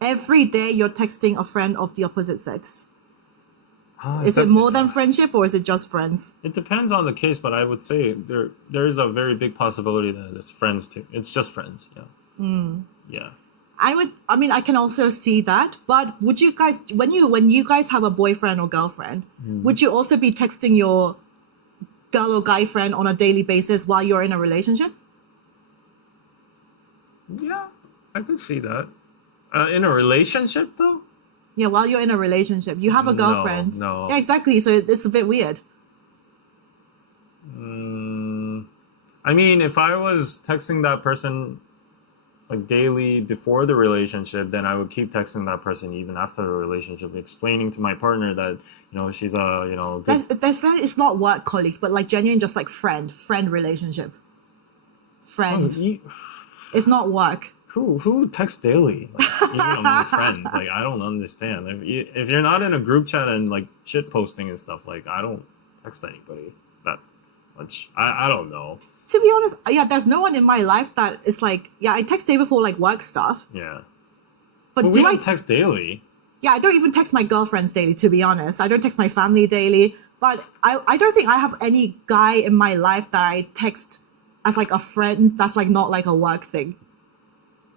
Every day you're texting a friend of the opposite sex. Is it more than friendship or is it just friends? It depends on the case, but I would say there is a very big possibility that it's friends too. It's just friends. Yeah. Yeah. I mean, I can also see that, but would you guys, when you guys have a boyfriend or girlfriend, would you also be texting your girl or guy friend on a daily basis while you're in a relationship? Yeah, I could see that. In a relationship, though? Yeah, while you're in a relationship, you have a girlfriend. No. Yeah, exactly. So it's a bit weird. I mean, if I was texting that person like daily before the relationship, then I would keep texting that person even after the relationship, explaining to my partner that, she's a, good... It's not work colleagues, but like genuine, just like friend relationship. Friend. It's not work. Who texts daily? Like, even among friends? Like, I don't understand. If you're not in a group chat and like shit posting and stuff, like, I don't text anybody that much. I don't know. To be honest, yeah, there's no one in my life that is like, yeah, I text David for like work stuff. Yeah. But we don't text daily. Yeah, I don't even text my girlfriends daily, to be honest. I don't text my family daily. But I don't think I have any guy in my life that I text as like a friend that's like not like a work thing.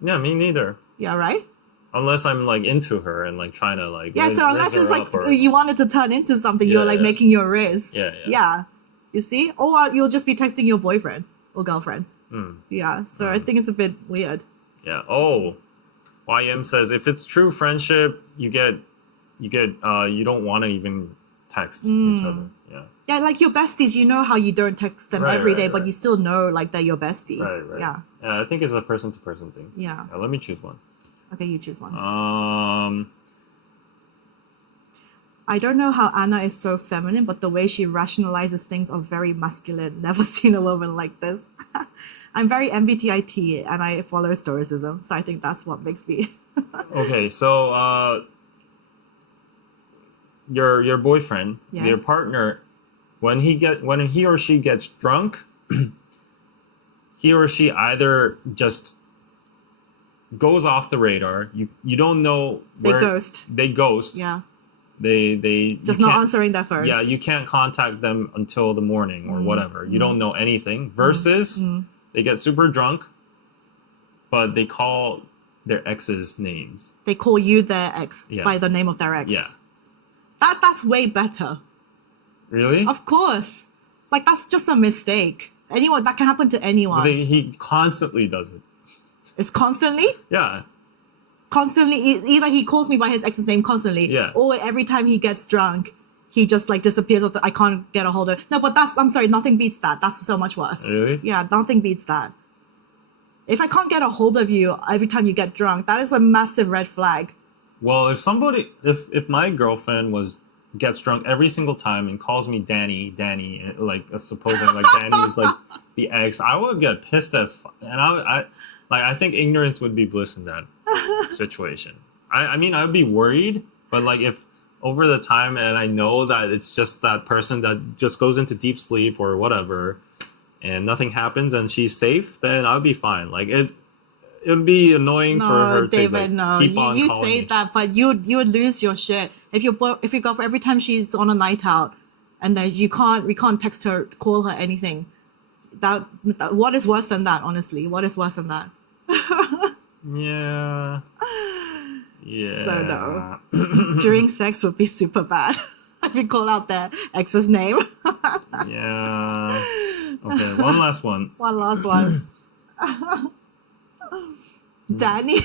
Yeah, me neither. Yeah, right? Unless I'm like into her and like trying to like so unless it's like you wanted to turn into something, you're like making your riz. Yeah. You see? Or you'll just be texting your boyfriend or girlfriend. Yeah, so I think it's a bit weird. Yeah. Oh, YM says if it's true friendship, you don't want to even text each other. Yeah. Yeah, like your besties, you know how you don't text them every day, but you still know like they're your bestie. Right. Yeah. Yeah, I think it's a person to person thing. Yeah. Let me choose one. Okay, you choose one. I don't know how Anna is so feminine, but the way she rationalizes things are very masculine. Never seen a woman like this. I'm very MBTI and I follow Stoicism, so I think that's what makes me. Okay, so your boyfriend, your partner, when he or she gets drunk, he or she either just goes off the radar. You don't know where they ghost. Yeah. They just not answering their phones. Yeah, you can't contact them until the morning or whatever. You don't know anything. Versus they get super drunk, but they call their ex's names. They call you their ex by the name of their ex. Yeah. That's way better. Really? Of course. Like that's just a mistake. Anyone that can happen to anyone. He constantly does it. It's constantly? Yeah. Constantly, either he calls me by his ex's name constantly, or every time he gets drunk, he just like disappears. I can't get a hold of. No, but I'm sorry, nothing beats that. That's so much worse. Really? Yeah, nothing beats that. If I can't get a hold of you every time you get drunk, that is a massive red flag. Well, if my girlfriend gets drunk every single time and calls me Danny, like supposing like Danny is like the ex, I would get pissed as fuck, and I think ignorance would be bliss in that situation. I mean, I would be worried, but like if over the time and I know that it's just that person that just goes into deep sleep or whatever and nothing happens and she's safe, then I'll be fine. Like it would be annoying for No, her David, to no. keep on You calling say me. that, but you would lose your shit if your girlfriend every time she's on a night out, and then we can't text her, call her, anything. That what is worse than that? Honestly, what is worse than that? Yeah. Yeah. So no. During sex would be super bad. If we call out their ex's name. Yeah. Okay, one last one. One last one. Danny.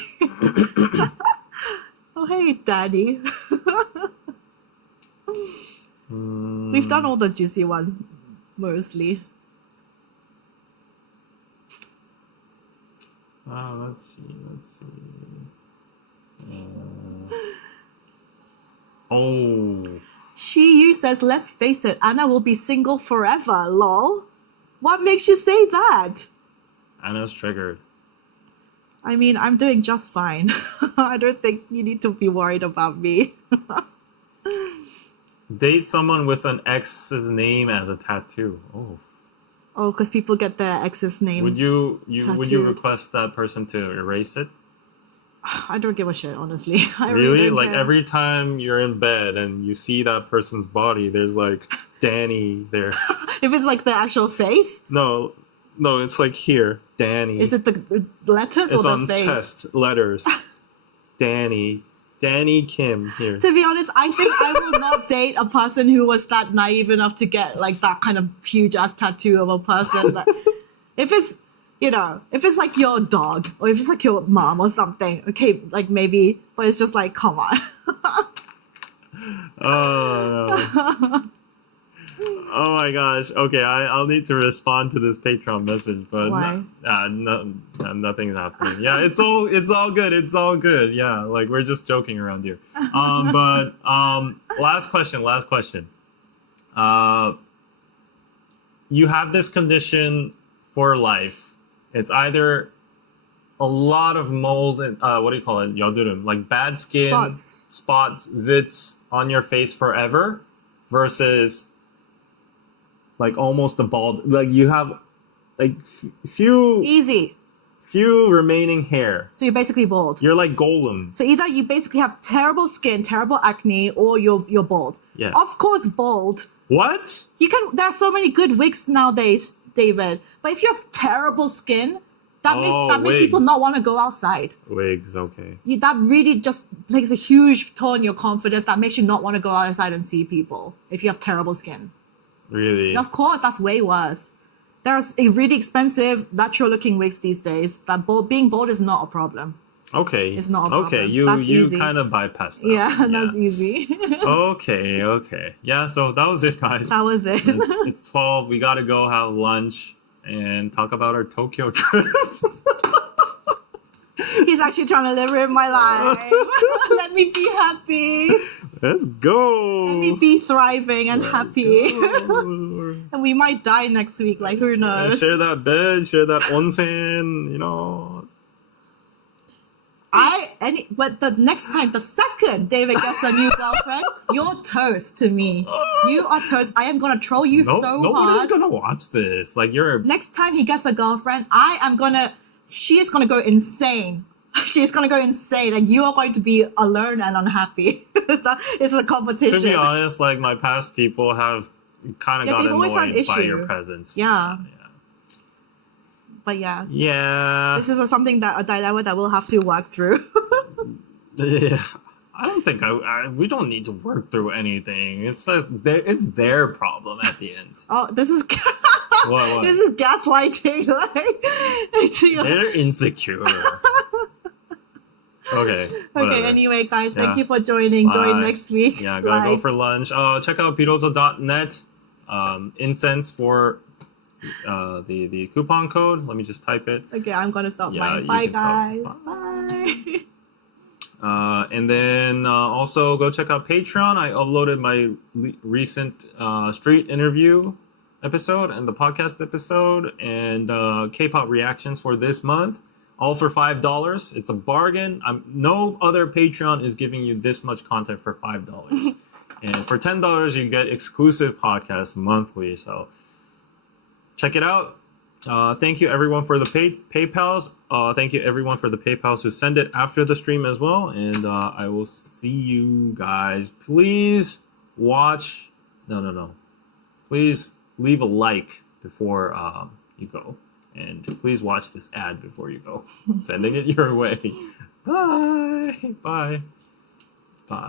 Oh hey, Danny. We've done all the juicy ones mostly. Let's see. Oh. You says, let's face it, Anna will be single forever, lol. What makes you say that? Anna's triggered. I mean, I'm doing just fine. I don't think you need to be worried about me. Date someone with an ex's name as a tattoo. Oh. Oh, because people get their ex's names. Would you tattooed. request that person to erase it? I don't give a shit, honestly. I Really? don't Like care. every time you're in bed and you see that person's body, there's like Danny there. If it's like the actual face, No, it's like here, Danny. is it the letters It's or on the face? chest letters. Danny Kim here. To be honest, I think I will not date a person who was that naive enough to get like that kind of huge ass tattoo of a person. That, if it's, if it's like your dog or if it's like your mom or something, okay, like maybe, but it's just like, come on. Oh no. Oh my gosh. Okay, I'll need to respond to this Patreon message, but Why? nothing's happening. Yeah, it's all good. It's all good. Yeah, like we're just joking around here. But last question. You have this condition for life. It's either a lot of moles and what do you call it? 여드름, like bad skin, spots, zits on your face forever, versus like almost a bald. Like you have like few Easy. remaining hair. So you're basically bald. You're like Golem. So either you basically have terrible skin, terrible acne, or you're bald. Yeah. Of course, bald. What? There are so many good wigs nowadays, David. But if you have terrible skin, that makes people wigs. not want to go outside. Wigs, okay. That really just takes a huge toll on your confidence. That makes you not want to go outside and see people if you have terrible skin. Really? Of course, that's way worse. There's a really expensive, natural-looking wigs these days. That being bald is not a problem. Okay. It's not a problem. Okay, That's you easy. kind of bypassed that. Yeah, that's easy. Okay. Yeah, so that was it, guys. That was it. It's 12. We gotta go have lunch and talk about our Tokyo trip. He's actually trying to live my life. Let me be happy. Let's go. Let me be thriving and happy. Go. And we might die next week. Like, who knows? Share that bed, share that onsen, you know. But the next time, the second David gets a new girlfriend, you're toast to me. You are toast. I am gonna troll you so nobody's hard. gonna watch this. Like Next time he gets a girlfriend, she is gonna go insane. She's gonna go insane, and you are going to be alone and unhappy. It's a competition. to be honest, like my past people have kind of got they've always had annoyed by issue. your presence. Yeah. But yeah. Yeah. This is a dilemma that we'll have to work through. Yeah. I don't think we don't need to work through anything. It's their problem at the end. Oh, this is What? This is gaslighting. They're insecure. Okay. Okay, whatever. anyway, guys, thank Yeah. you for joining. Join Bye. next week. Yeah, gotta go Bye. for lunch. Check out pirozo.net. Incense for the coupon code. Let me just type it. Okay, I'm gonna stop Yeah, mine. you Bye, can stop. guys. Bye. And then also go check out Patreon. I uploaded my recent street interview episode and the podcast episode and K-pop reactions for this month. All for $5. It's a bargain. No other Patreon is giving you this much content for $5. And for $10, you get exclusive podcasts monthly. So check it out. Thank you everyone for the PayPals. Thank you everyone for the PayPals who send it after the stream as well. And I will see you guys. Please watch. No. Please leave a like before you go. And please watch this ad before you go. Sending it your way. Bye. Bye.